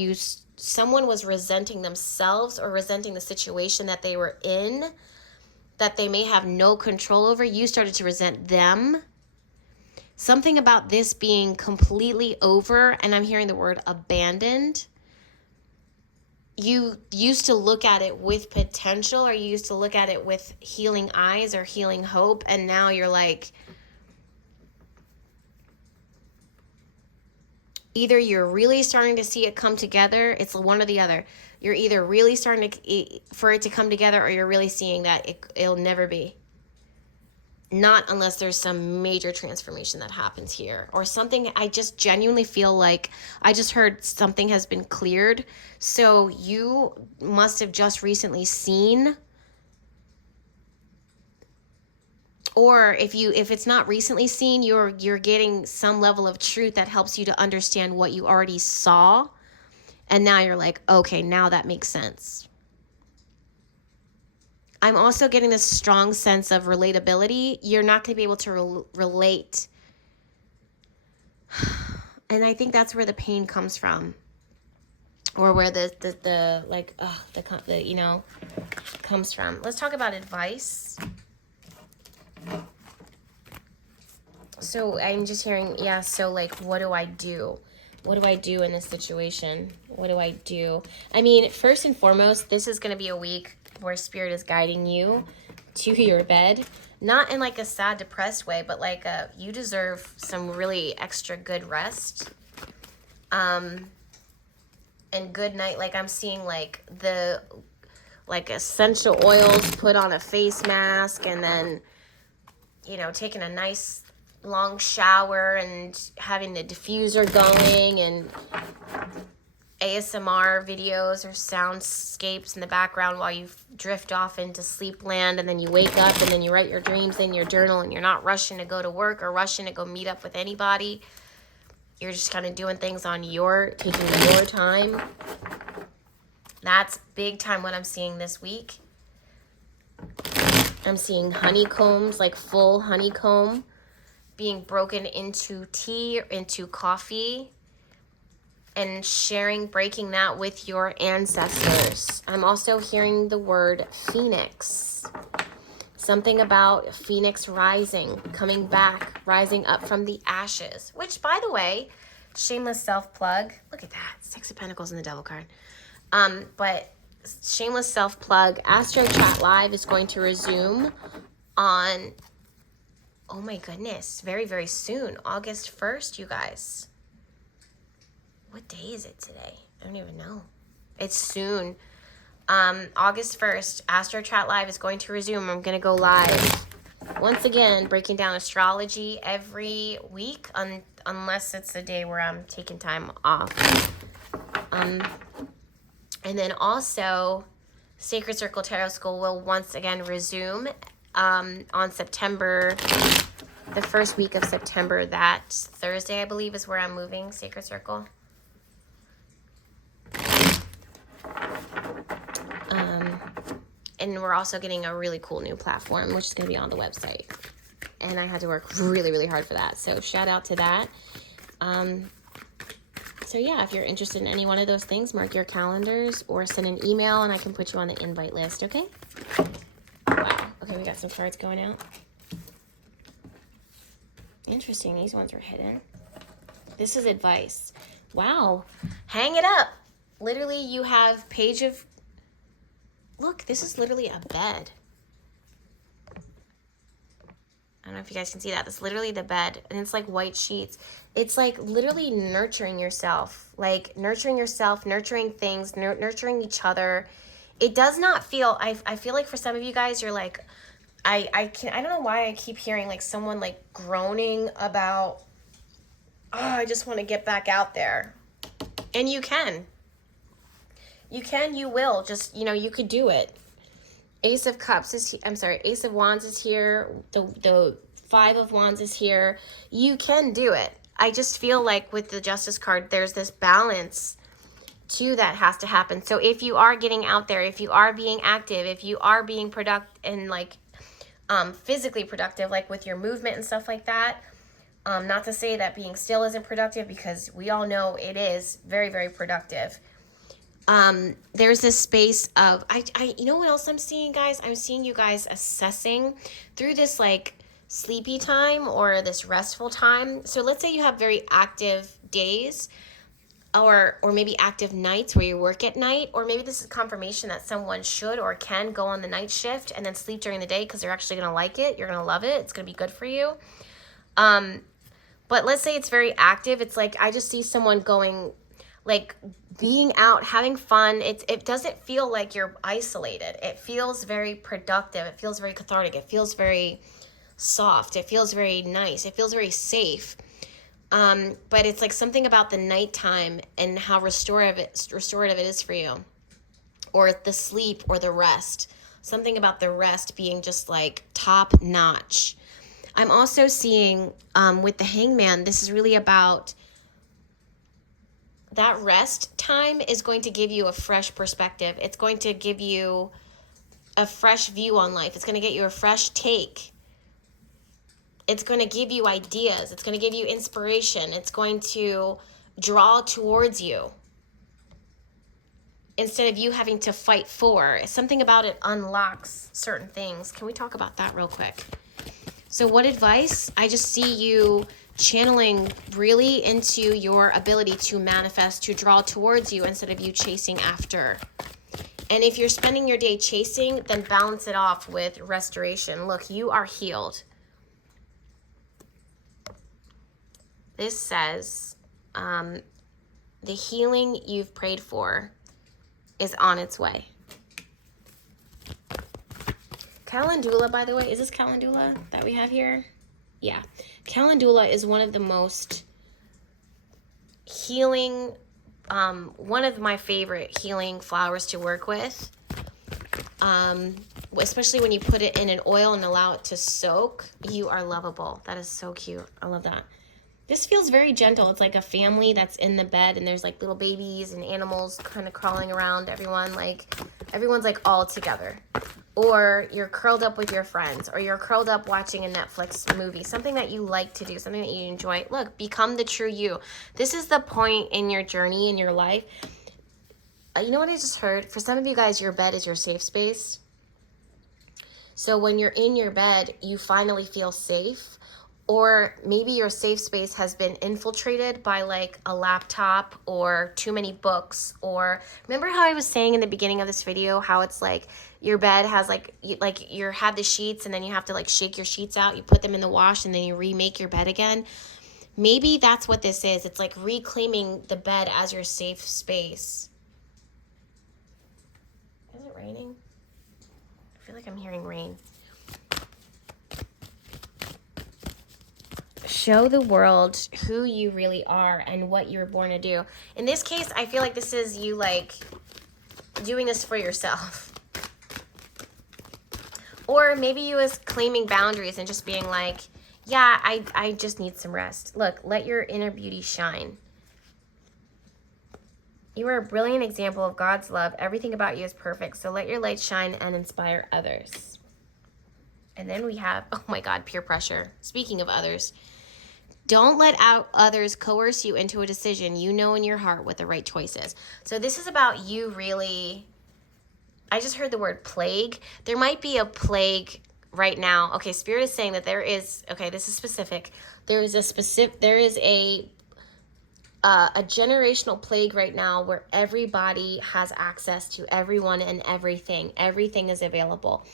someone was resenting themselves or resenting the situation that they were in, that they may have no control over. You started to resent them. Something about this being completely over, and I'm hearing the word abandoned. You used to look at it with potential, or you used to look at it with healing eyes or healing hope, and now you're like, either you're really starting to see it come together, it's one or the other. You're either really starting for it to come together, or you're really seeing that it'll never be. Not unless there's some major transformation that happens here or something. I just genuinely feel like I just heard something has been cleared. So you must have just recently seen, or if it's not recently seen, you're getting some level of truth that helps you to understand what you already saw. And now you're like, okay, now that makes sense. I'm also getting this strong sense of relatability. You're not going to be able to relate. And I think that's where the pain comes from. Or where the comes from. Let's talk about advice. So I'm just hearing, so like, what do I do? What do I do in this situation? What do I do? I mean, first and foremost, this is going to be a week where spirit is guiding you to your bed, not in like a sad, depressed way, but like you deserve some really extra good rest, and good night. Like I'm seeing like essential oils, put on a face mask, and then, taking a nice long shower and having the diffuser going, and ASMR videos or soundscapes in the background while you drift off into sleep land, and then you wake up and then you write your dreams in your journal, and you're not rushing to go to work or rushing to go meet up with anybody. You're just kind of doing things on taking your time. That's big time what I'm seeing this week. I'm seeing honeycombs, like full honeycomb being broken into tea or into coffee, and breaking that with your ancestors. I'm also hearing the word phoenix. Something about phoenix rising, coming back, rising up from the ashes. Which, by the way, shameless self-plug. Look at that, 6 of Pentacles and the Devil card. But shameless self-plug, Astro Chat Live is going to resume on, oh my goodness, very, very soon. August 1st, you guys. What day is it today? I don't even know. It's soon. August 1st, Astro Chat Live is going to resume. I'm going to go live once again, breaking down astrology every week, unless it's a day where I'm taking time off. And then also, Sacred Circle Tarot School will once again resume on September, the first week of September. That Thursday, I believe, is where I'm moving Sacred Circle. And we're also getting a really cool new platform, which is going to be on the website. and I had to work really, really hard for that. So shout out to that. So yeah, if you're interested in any one of those things, mark your calendars or send an email and I can put you on the invite list, okay? Wow. Okay, we got some cards going out. Interesting, these ones are hidden. This is advice. Wow. Hang it up. Literally, you have page of... Look, this is literally a bed. I don't know if you guys can see that. That's literally the bed. And it's like white sheets. It's like literally nurturing yourself. Like nurturing yourself, nurturing things, nurturing each other. It does not feel... I feel like for some of you guys, you're like... I don't know why I keep hearing like someone like groaning about... Oh, I just want to get back out there. And you can. You can, you will. Just, you know, you could do it. Ace of Cups is here. I'm sorry, Ace of Wands is here. The Five of Wands is here. You can do it. I just feel like with the Justice card, there's this balance too that has to happen. So if you are getting out there, if you are being active, if you are being productive and like physically productive, like with your movement and stuff like that, not to say that being still isn't productive, because we all know it is very, very productive. There's this space of, you know what else I'm seeing, guys? I'm seeing you guys assessing through this like sleepy time or this restful time. So let's say you have very active days or maybe active nights where you work at night, or maybe this is confirmation that someone should or can go on the night shift and then sleep during the day because they're actually going to like it. You're going to love it. It's going to be good for you. But let's say it's very active. It's like, I just see someone going, like being out, having fun. It doesn't feel like you're isolated. It feels very productive. It feels very cathartic. It feels very soft. It feels very nice. It feels very safe. But it's like something about the nighttime and how restorative it is for you, or the sleep or the rest. Something about the rest being just like top notch. I'm also seeing with the Hangman, this is really about that rest time is going to give you a fresh perspective. It's going to give you a fresh view on life. It's going to get you a fresh take. It's going to give you ideas. It's going to give you inspiration. It's going to draw towards you instead of you having to fight for. Something about it unlocks certain things. Can we talk about that real quick? So what advice? I just see you channeling really into your ability to manifest, to draw towards you instead of you chasing after. And if you're spending your day chasing, then balance it off with restoration. Look, you are healed. This says the healing you've prayed for is on its way. Calendula, by the way, is this calendula that we have here? Yeah. Calendula is one of the most healing, one of my favorite healing flowers to work with. Especially when you put it in an oil and allow it to soak. You are lovable. That is so cute. I love that. This feels very gentle. It's like a family that's in the bed and there's like little babies and animals kind of crawling around everyone. Like everyone's like all together. Or you're curled up with your friends, or you're curled up watching a Netflix movie, something that you like to do, something that you enjoy. Look, become the true you. This is the point in your journey, in your life. You know what I just heard? For some of you guys, your bed is your safe space. So when you're in your bed, you finally feel safe. Or maybe your safe space has been infiltrated by like a laptop or too many books. Or remember how I was saying in the beginning of this video how it's like your bed has like you have the sheets and then you have to like shake your sheets out. You put them in the wash and then you remake your bed again. Maybe that's what this is. It's like reclaiming the bed as your safe space. Is it raining? I feel like I'm hearing rain. Show the world who you really are and what you were born to do. In this case, I feel like this is you like doing this for yourself. Or maybe you was claiming boundaries and just being like, yeah, I just need some rest. Look, let your inner beauty shine. You are a brilliant example of God's love. Everything about you is perfect. So let your light shine and inspire others. And then we have, oh my God, peer pressure. Speaking of others, don't let out others coerce you into a decision. You know in your heart what the right choice is. So this is about you really, I just heard the word plague. There might be a plague right now. Okay, Spirit is saying that there is, okay, this is specific. There is a generational plague right now where everybody has access to everyone and everything. Everything is available.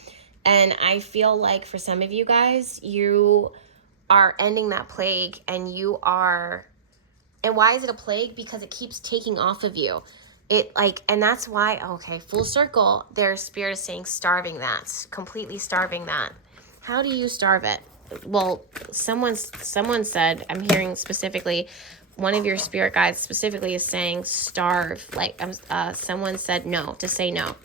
And I feel like for some of you guys, you are ending that plague, and why is it a plague? Because it keeps taking off of you. And that's why, okay, full circle, their Spirit is saying starving that, completely starving that. How do you starve it? Well, someone said, I'm hearing specifically, one of your spirit guides specifically is saying starve. Like, someone said no, to say no.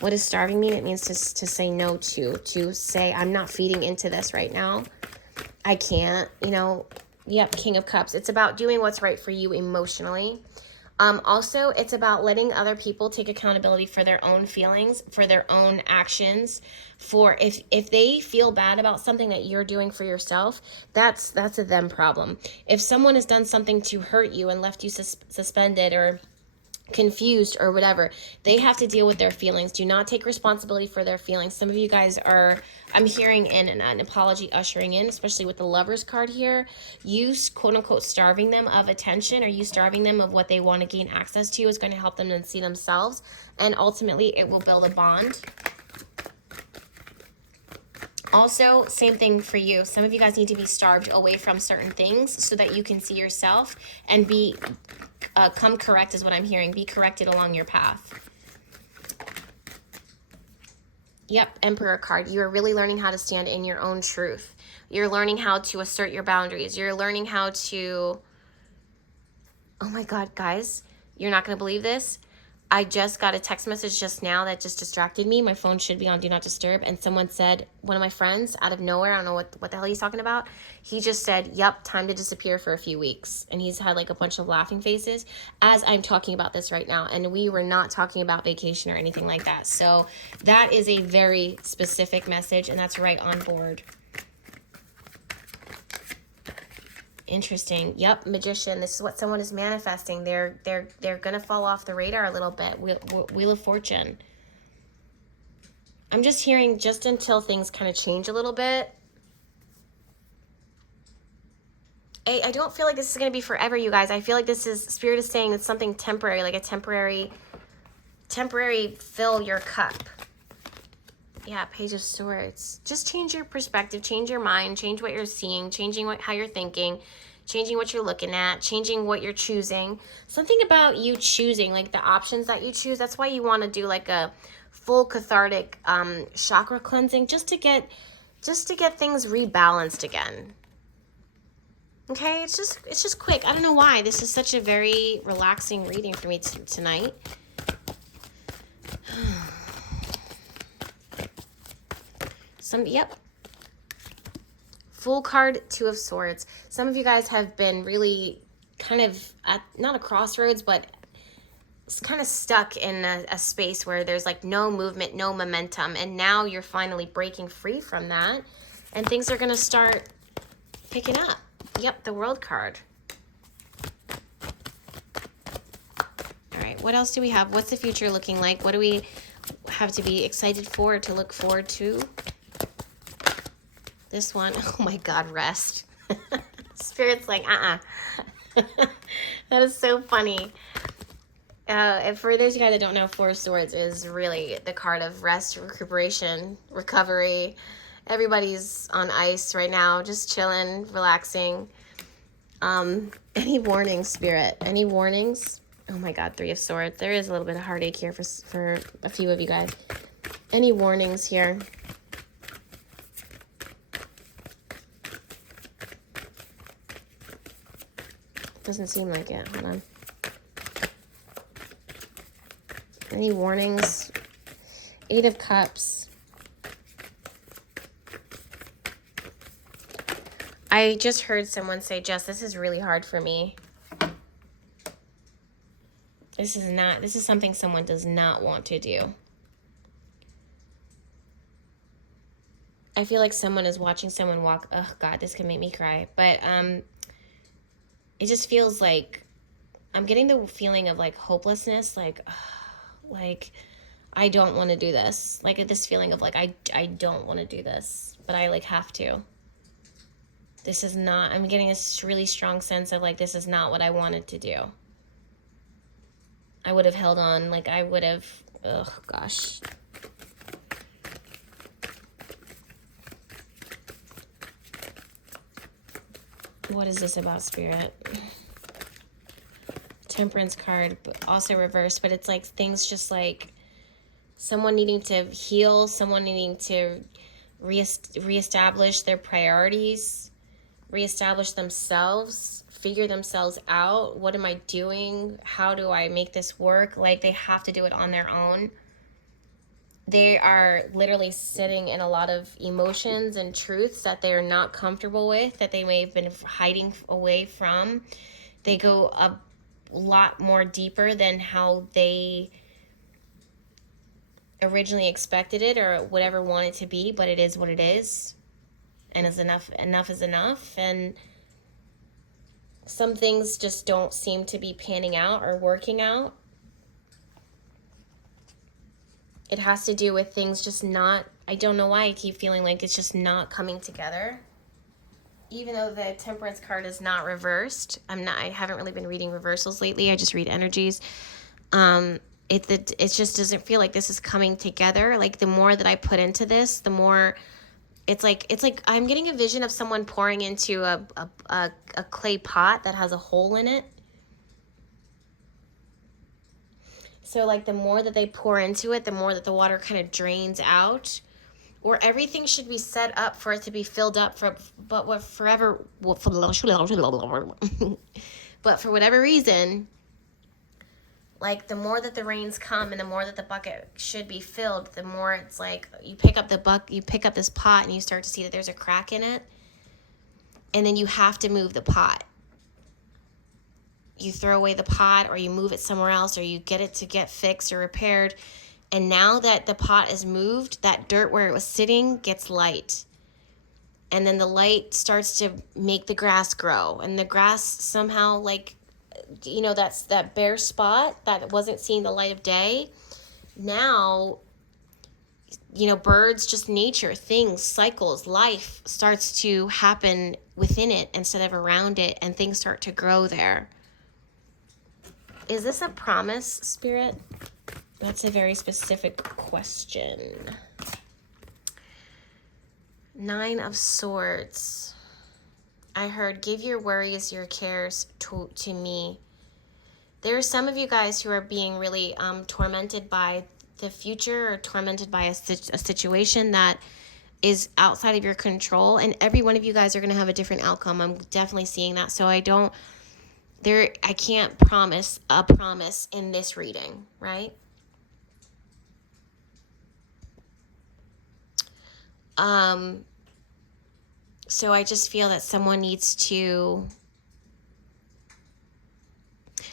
What does starving mean? It means to say no to say, I'm not feeding into this right now. I can't, yep, King of Cups. It's about doing what's right for you emotionally. Also, it's about letting other people take accountability for their own feelings, for their own actions. For if they feel bad about something that you're doing for yourself, that's a them problem. If someone has done something to hurt you and left you suspended or confused or whatever, they have to deal with their feelings. Do not take responsibility for their feelings. Some of you guys are, I'm hearing in an apology ushering in, especially with the Lovers card here. You quote unquote starving them of attention, or you starving them of what they want to gain access to is going to help them to see themselves, and ultimately it will build a bond. Also, same thing for you. Some of you guys need to be starved away from certain things so that you can see yourself and come correct is what I'm hearing. Be corrected along your path. Yep, Emperor card. You are really learning how to stand in your own truth. You're learning how to assert your boundaries. You're learning how to... Oh my God, guys. You're not going to believe this. I just got a text message just now that just distracted me. My phone should be on Do Not Disturb. And someone said, one of my friends out of nowhere, I don't know what the hell he's talking about. He just said, yep, time to disappear for a few weeks. And he's had like a bunch of laughing faces as I'm talking about this right now. And we were not talking about vacation or anything like that. So that is a very specific message, and that's right on board. Interesting. Yep, Magician. This is what someone is manifesting. They're gonna fall off the radar a little bit. Wheel of Fortune. I'm just hearing just until things kind of change a little bit. I don't feel like this is gonna be forever, you guys. I feel like this is, Spirit is saying it's something temporary, like a temporary fill your cup. Yeah, Page of Swords. Just change your perspective, change your mind, change what you're seeing, changing how you're thinking, changing what you're looking at, changing what you're choosing. Something about you choosing, like the options that you choose. That's why you want to do like a full cathartic chakra cleansing, just to get things rebalanced again. Okay, it's just quick. I don't know why. This is such a very relaxing reading for me tonight. Yep. Full card, Two of Swords. Some of you guys have been really kind of at, not a crossroads, but it's kind of stuck in a space where there's like no movement, no momentum. And now you're finally breaking free from that. And things are going to start picking up. Yep, the World card. All right, what else do we have? What's the future looking like? What do we have to be excited for, to look forward to? This one, oh my God, rest. Spirit's like, That is so funny. And for those of you guys that don't know, Four of Swords is really the card of rest, recuperation, recovery. Everybody's on ice right now, just chilling, relaxing. Any warnings, Spirit? Any warnings? Oh my God, Three of Swords. There is a little bit of heartache here for a few of you guys. Any warnings here? Doesn't seem like it. Hold on. Any warnings? Eight of Cups. I just heard someone say, Jess, this is really hard for me. This is something someone does not want to do. I feel like someone is watching someone walk. Oh God, this could make me cry. But it just feels like I'm getting the feeling of like hopelessness, like I don't want to do this. Like this feeling of like I don't want to do this, but I like have to. This is not, I'm getting a really strong sense of like this is not what I wanted to do. I would have held on, like I would have, oh gosh. What is this about, Spirit? Temperance card, but also reversed, but it's like things just like someone needing to heal, someone needing to reestablish their priorities, reestablish themselves, figure themselves out. What am I doing? How do I make this work? Like they have to do it on their own. They are literally sitting in a lot of emotions and truths that they are not comfortable with, that they may have been hiding away from. They go a lot more deeper than how they originally expected it or whatever wanted to be, but it is what it is. And is enough is enough. And some things just don't seem to be panning out or working out. It has to do with things just not, I don't know why I keep feeling like it's just not coming together. Even though the Temperance card is not reversed, I haven't really been reading reversals lately. I just read energies. It just doesn't feel like this is coming together. Like the more that I put into this, the more it's like I'm getting a vision of someone pouring into a clay pot that has a hole in it. So like the more that they pour into it, the more that the water kind of drains out. Or everything should be set up for it to be filled up but for whatever reason, like the more that the rains come and the more that the bucket should be filled, the more it's like you pick up this pot and you start to see that there's a crack in it. And then you have to move the pot. You throw away the pot or you move it somewhere else or you get it to get fixed or repaired. And now that the pot is moved, that dirt where it was sitting gets light. And then the light starts to make the grass grow. And the grass somehow, like, you know, that's that bare spot that wasn't seeing the light of day. Now, you know, birds, just nature, things, cycles, life starts to happen within it instead of around it. And things start to grow there. Is this a promise, Spirit? That's a very specific question. 9 of Swords. I heard, give your worries, your cares to me. There are some of you guys who are being really tormented by the future or tormented by a situation that is outside of your control. And every one of you guys are going to have a different outcome. I'm definitely seeing that. So I can't promise a promise in this reading, right? So I just feel that someone needs to,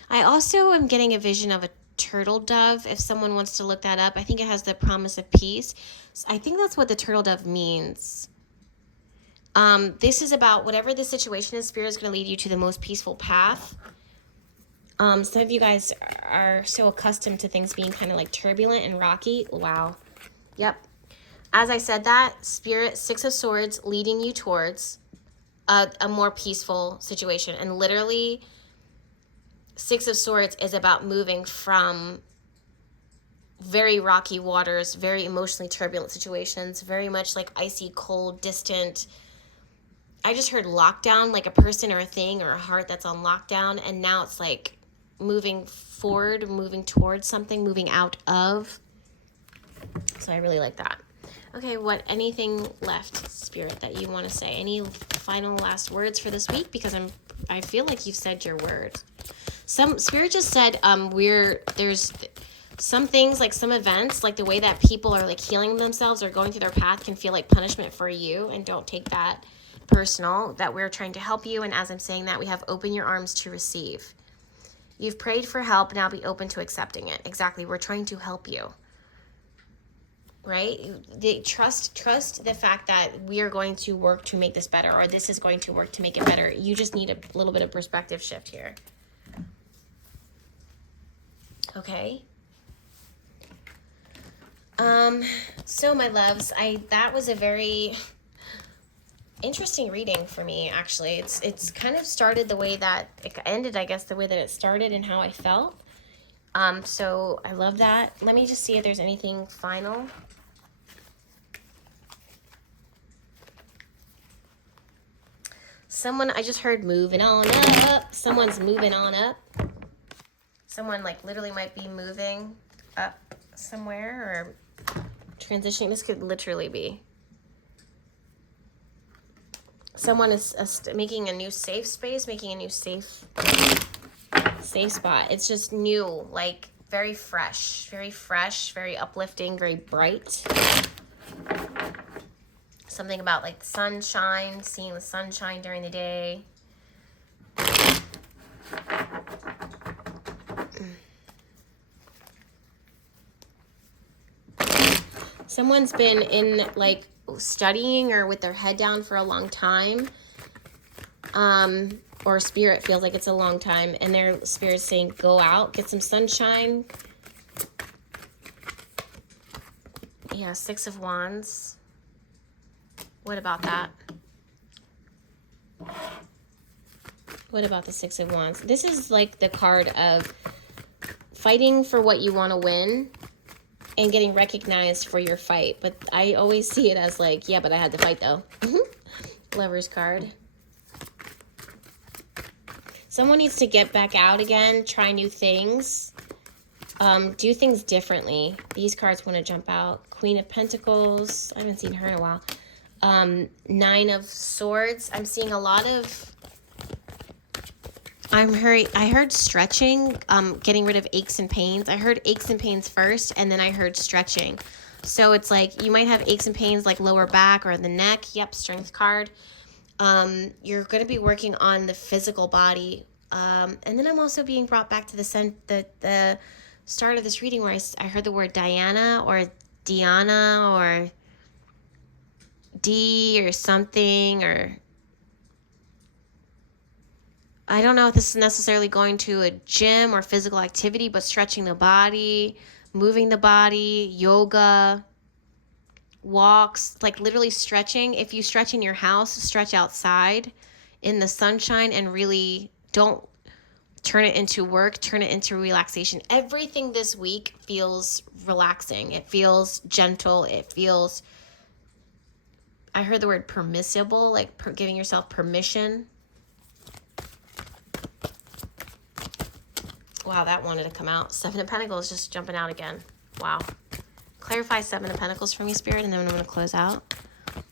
I also am getting a vision of a turtle dove. If someone wants to look that up, I think it has the promise of peace. So I think that's what the turtle dove means. This is about whatever the situation is, Spirit is going to lead you to the most peaceful path. Some of you guys are so accustomed to things being kind of like turbulent and rocky. Wow. Yep. As I said that, Spirit, 6 of Swords, leading you towards a more peaceful situation. And literally, 6 of Swords is about moving from very rocky waters, very emotionally turbulent situations, very much like icy, cold, distant. I just heard lockdown, like a person or a thing or a heart that's on lockdown. And now it's like moving forward, moving towards something, moving out of. So I really like that. Okay, anything left, Spirit, that you want to say? Any final last words for this week? Because I feel like you've said your word. Spirit just said there's some things, like some events, like the way that people are like healing themselves or going through their path can feel like punishment for you, and don't take that personal, that we're trying to help you. And as I'm saying that, we have open your arms to receive. You've prayed for help, now be open to accepting it. Exactly, we're trying to help you. right? They trust the fact that we are going to work to make this better, or this is going to work to make it better. You just need a little bit of perspective shift here. Okay. So my loves, that was a very interesting reading for me, actually. It's kind of started the way that it ended, I guess, the way that it started and how I felt. So I love that. Let me just see if there's anything final. Someone, I just heard moving on up. Someone's moving on up. Someone like literally might be moving up somewhere or transitioning. This could literally be. Someone is making a new safe space, making a new safe spot. It's just new, like very fresh, very uplifting, very bright. Something about like sunshine, seeing the sunshine during the day. Someone's been in like studying or with their head down for a long time. Or spirit feels like it's a long time, and their spirit's saying, go out, get some sunshine. Yeah, Six of Wands. What about that? What about the Six of Wands? This is like the card of fighting for what you want to win and getting recognized for your fight. But I always see it as like, yeah, but I had to fight though. Lover's card. Someone needs to get back out again, try new things, do things differently. These cards want to jump out. Queen of Pentacles. I haven't seen her in a while. Nine of Swords. I'm seeing a lot of... I heard stretching, getting rid of aches and pains. I heard aches and pains first, and then I heard stretching. So it's like you might have aches and pains like lower back or the neck. Yep, Strength card. You're going to be working on the physical body. And then I'm also being brought back to the start of this reading where I heard the word Diana or Diana or D or something, or I don't know if this is necessarily going to a gym or physical activity, but stretching the body, moving the body, yoga, walks, like literally stretching. If you stretch in your house, stretch outside in the sunshine, and really don't turn it into work, turn it into relaxation. Everything this week feels relaxing. It feels gentle. It feels, I heard the word permissible, like giving yourself permission. Wow, that wanted to come out. Seven of Pentacles just jumping out again. Wow. Clarify Seven of Pentacles for me, Spirit, and then I'm going to close out.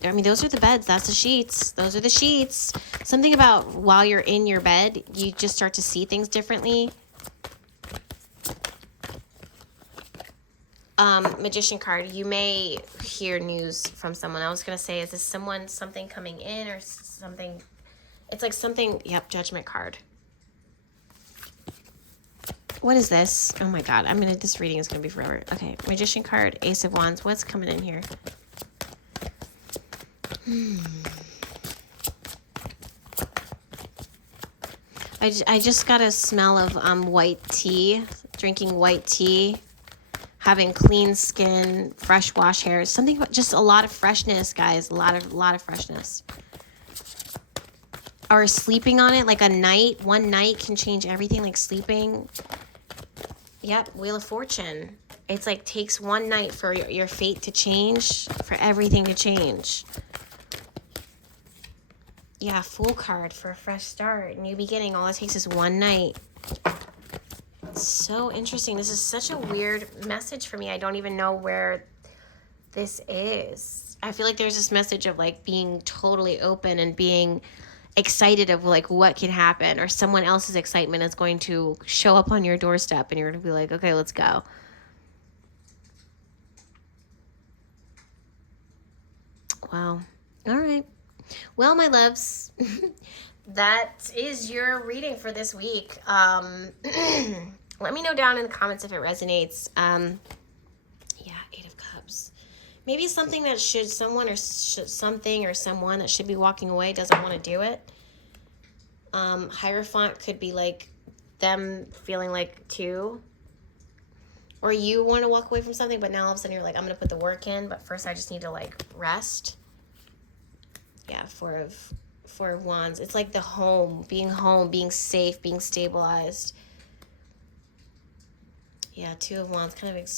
I mean, those are the beds. That's the sheets. Those are the sheets. Something about while you're in your bed, you just start to see things differently. Magician card. You may hear news from someone. I was going to say, is this something coming in or something? It's like something, yep, Judgment card. What is this? Oh my God. This reading is going to be forever. Okay. Magician card, Ace of Wands. What's coming in here? I just got a smell of white tea, drinking white tea, having clean skin, fresh wash hair. Something about just a lot of freshness, guys. A lot of freshness. Or sleeping on it, like one night can change everything, like sleeping. Yep, Wheel of Fortune. It's like takes one night for your fate to change, for everything to change. Yeah, Fool card for a fresh start, new beginning. All it takes is one night. So interesting. This is such a weird message for me. I don't even know where this is. I feel like there's this message of like being totally open and being excited of like what can happen, or someone else's excitement is going to show up on your doorstep and you're going to be like, okay, let's go. Wow. All right. Well, my loves, that is your reading for this week. Let me know down in the comments if it resonates. Yeah, Eight of Cups. maybe something that something or someone that should be walking away doesn't want to do it. Hierophant could be like them feeling like too, or you want to walk away from something, but now all of a sudden you're like, I'm going to put the work in, but first I just need to like rest. Yeah, Four of Wands. It's like the home, being safe, being stabilized. Yeah, Two of Wands, kind of,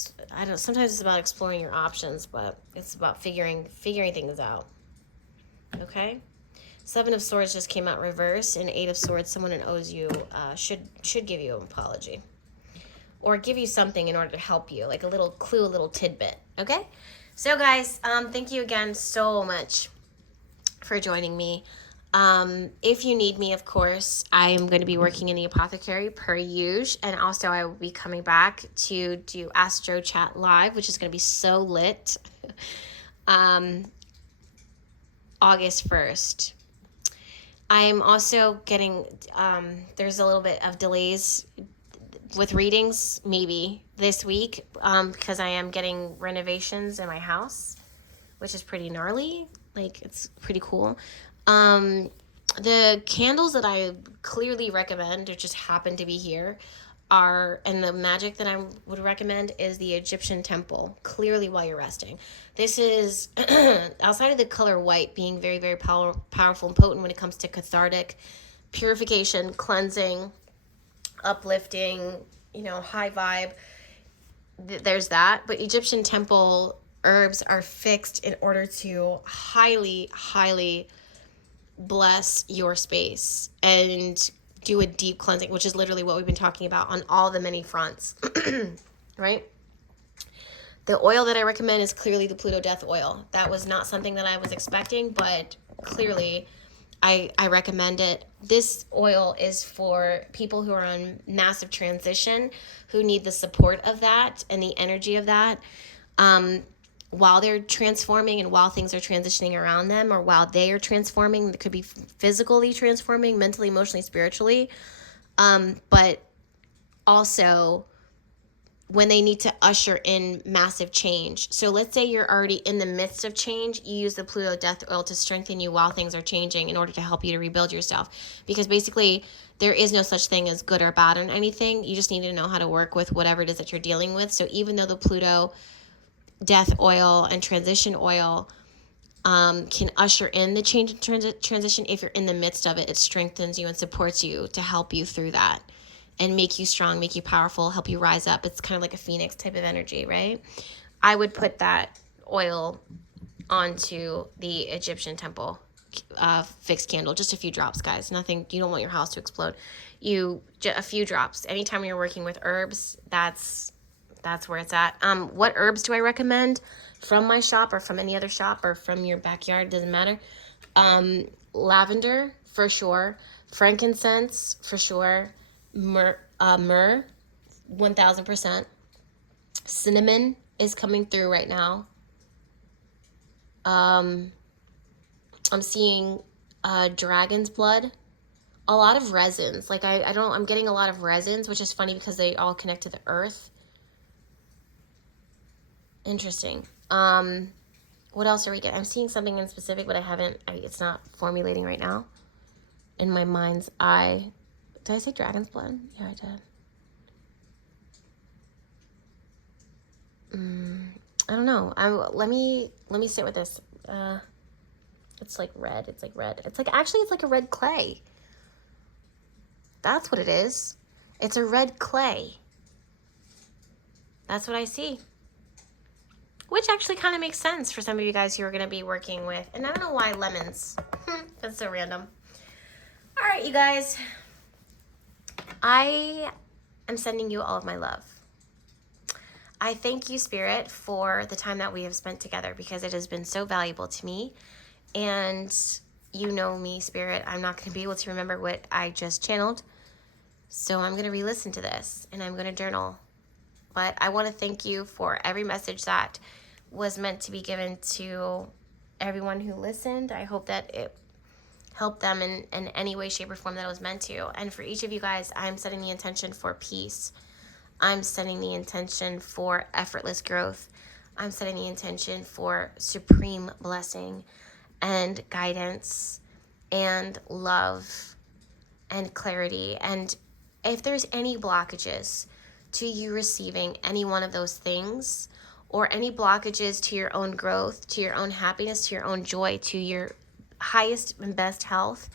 sometimes it's about exploring your options, but it's about figuring things out. Okay? Seven of Swords just came out reversed, and Eight of Swords, someone that owes you, should give you an apology. Or give you something in order to help you, like a little clue, a little tidbit. Okay? So guys, thank you again so much for joining me. If you need me, of course, I am going to be working in the apothecary per usual, and also I will be coming back to do Astro Chat Live, which is going to be so lit. August 1st. I am also getting, there's a little bit of delays with readings, maybe this week, because I am getting renovations in my house, which is pretty gnarly. Like, it's pretty cool. The candles that I clearly recommend, or just happen to be here, and the magic that I would recommend is the Egyptian temple, clearly while you're resting. This is, outside of the color white being very, very powerful and potent when it comes to cathartic, purification, cleansing, uplifting, high vibe, there's that. But Egyptian temple herbs are fixed in order to highly, highly bless your space and do a deep cleansing, which is literally what we've been talking about on all the many fronts, right? The oil that I recommend is clearly the Pluto Death oil. That was not something that I was expecting, but clearly I recommend it. This oil is for people who are on massive transition, who need the support of that and the energy of that. While they're transforming and while things are transitioning around them, or while they are transforming, it could be physically transforming, mentally, emotionally, spiritually, but also when they need to usher in massive change. So let's say you're already in the midst of change, you use the Pluto Death oil to strengthen you while things are changing in order to help you to rebuild yourself. Because basically there is no such thing as good or bad on anything. You just need to know how to work with whatever it is that you're dealing with. So even though the Pluto Death oil and transition oil can usher in the change and transition, if you're in the midst of it, it strengthens you and supports you to help you through that and make you strong, make you powerful, help you rise up. It's kind of like a phoenix type of energy, right? I would put that oil onto the Egyptian temple fixed candle, just a few drops, guys. Nothing, you don't want your house to explode. A few drops. Anytime you're working with herbs, that's where it's at. What herbs do I recommend from my shop or from any other shop or from your backyard? Doesn't matter. Lavender, for sure. Frankincense, for sure. Myrrh, 1000%. Cinnamon is coming through right now. I'm seeing dragon's blood. A lot of resins. Like I'm getting a lot of resins, which is funny because they all connect to the earth. Interesting. What else are we getting? I'm seeing something in specific, but it's not formulating right now in my mind's eye. Did I say dragon's blood? Yeah, I did. I don't know. Let me sit with this. It's like red. It's like red. It's like a red clay. That's what it is. It's a red clay. That's what I see. Which actually kind of makes sense for some of you guys who are going to be working with. And I don't know why lemons. That's so random. All right, you guys. I am sending you all of my love. I thank you, Spirit, for the time that we have spent together because it has been so valuable to me. And you know me, Spirit. I'm not going to be able to remember what I just channeled. So I'm going to re-listen to this and I'm going to journal. But I want to thank you for every message that was meant to be given to everyone who listened. I hope that it helped them in any way, shape, or form that it was meant to. And for each of you guys, I'm setting the intention for peace. I'm setting the intention for effortless growth. I'm setting the intention for supreme blessing and guidance and love and clarity. And if there's any blockages to you receiving any one of those things, or any blockages to your own growth, to your own happiness, to your own joy, to your highest and best health,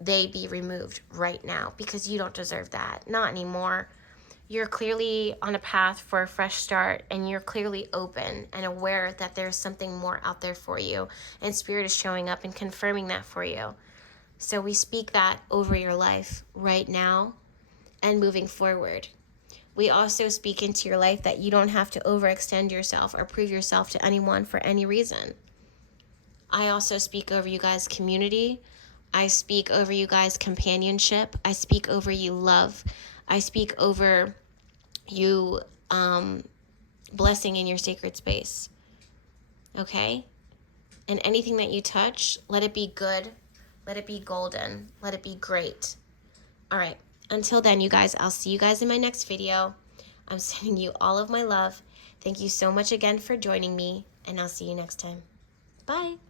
they be removed right now, because you don't deserve that. Not anymore. You're clearly on a path for a fresh start, and you're clearly open and aware that there's something more out there for you, and Spirit is showing up and confirming that for you. So we speak that over your life right now and moving forward. We also speak into your life that you don't have to overextend yourself or prove yourself to anyone for any reason. I also speak over you guys' community. I speak over you guys' companionship. I speak over you love. I speak over you blessing in your sacred space. Okay? And anything that you touch, let it be good. Let it be golden. Let it be great. All right. Until then, you guys, I'll see you guys in my next video. I'm sending you all of my love. Thank you so much again for joining me, and I'll see you next time. Bye.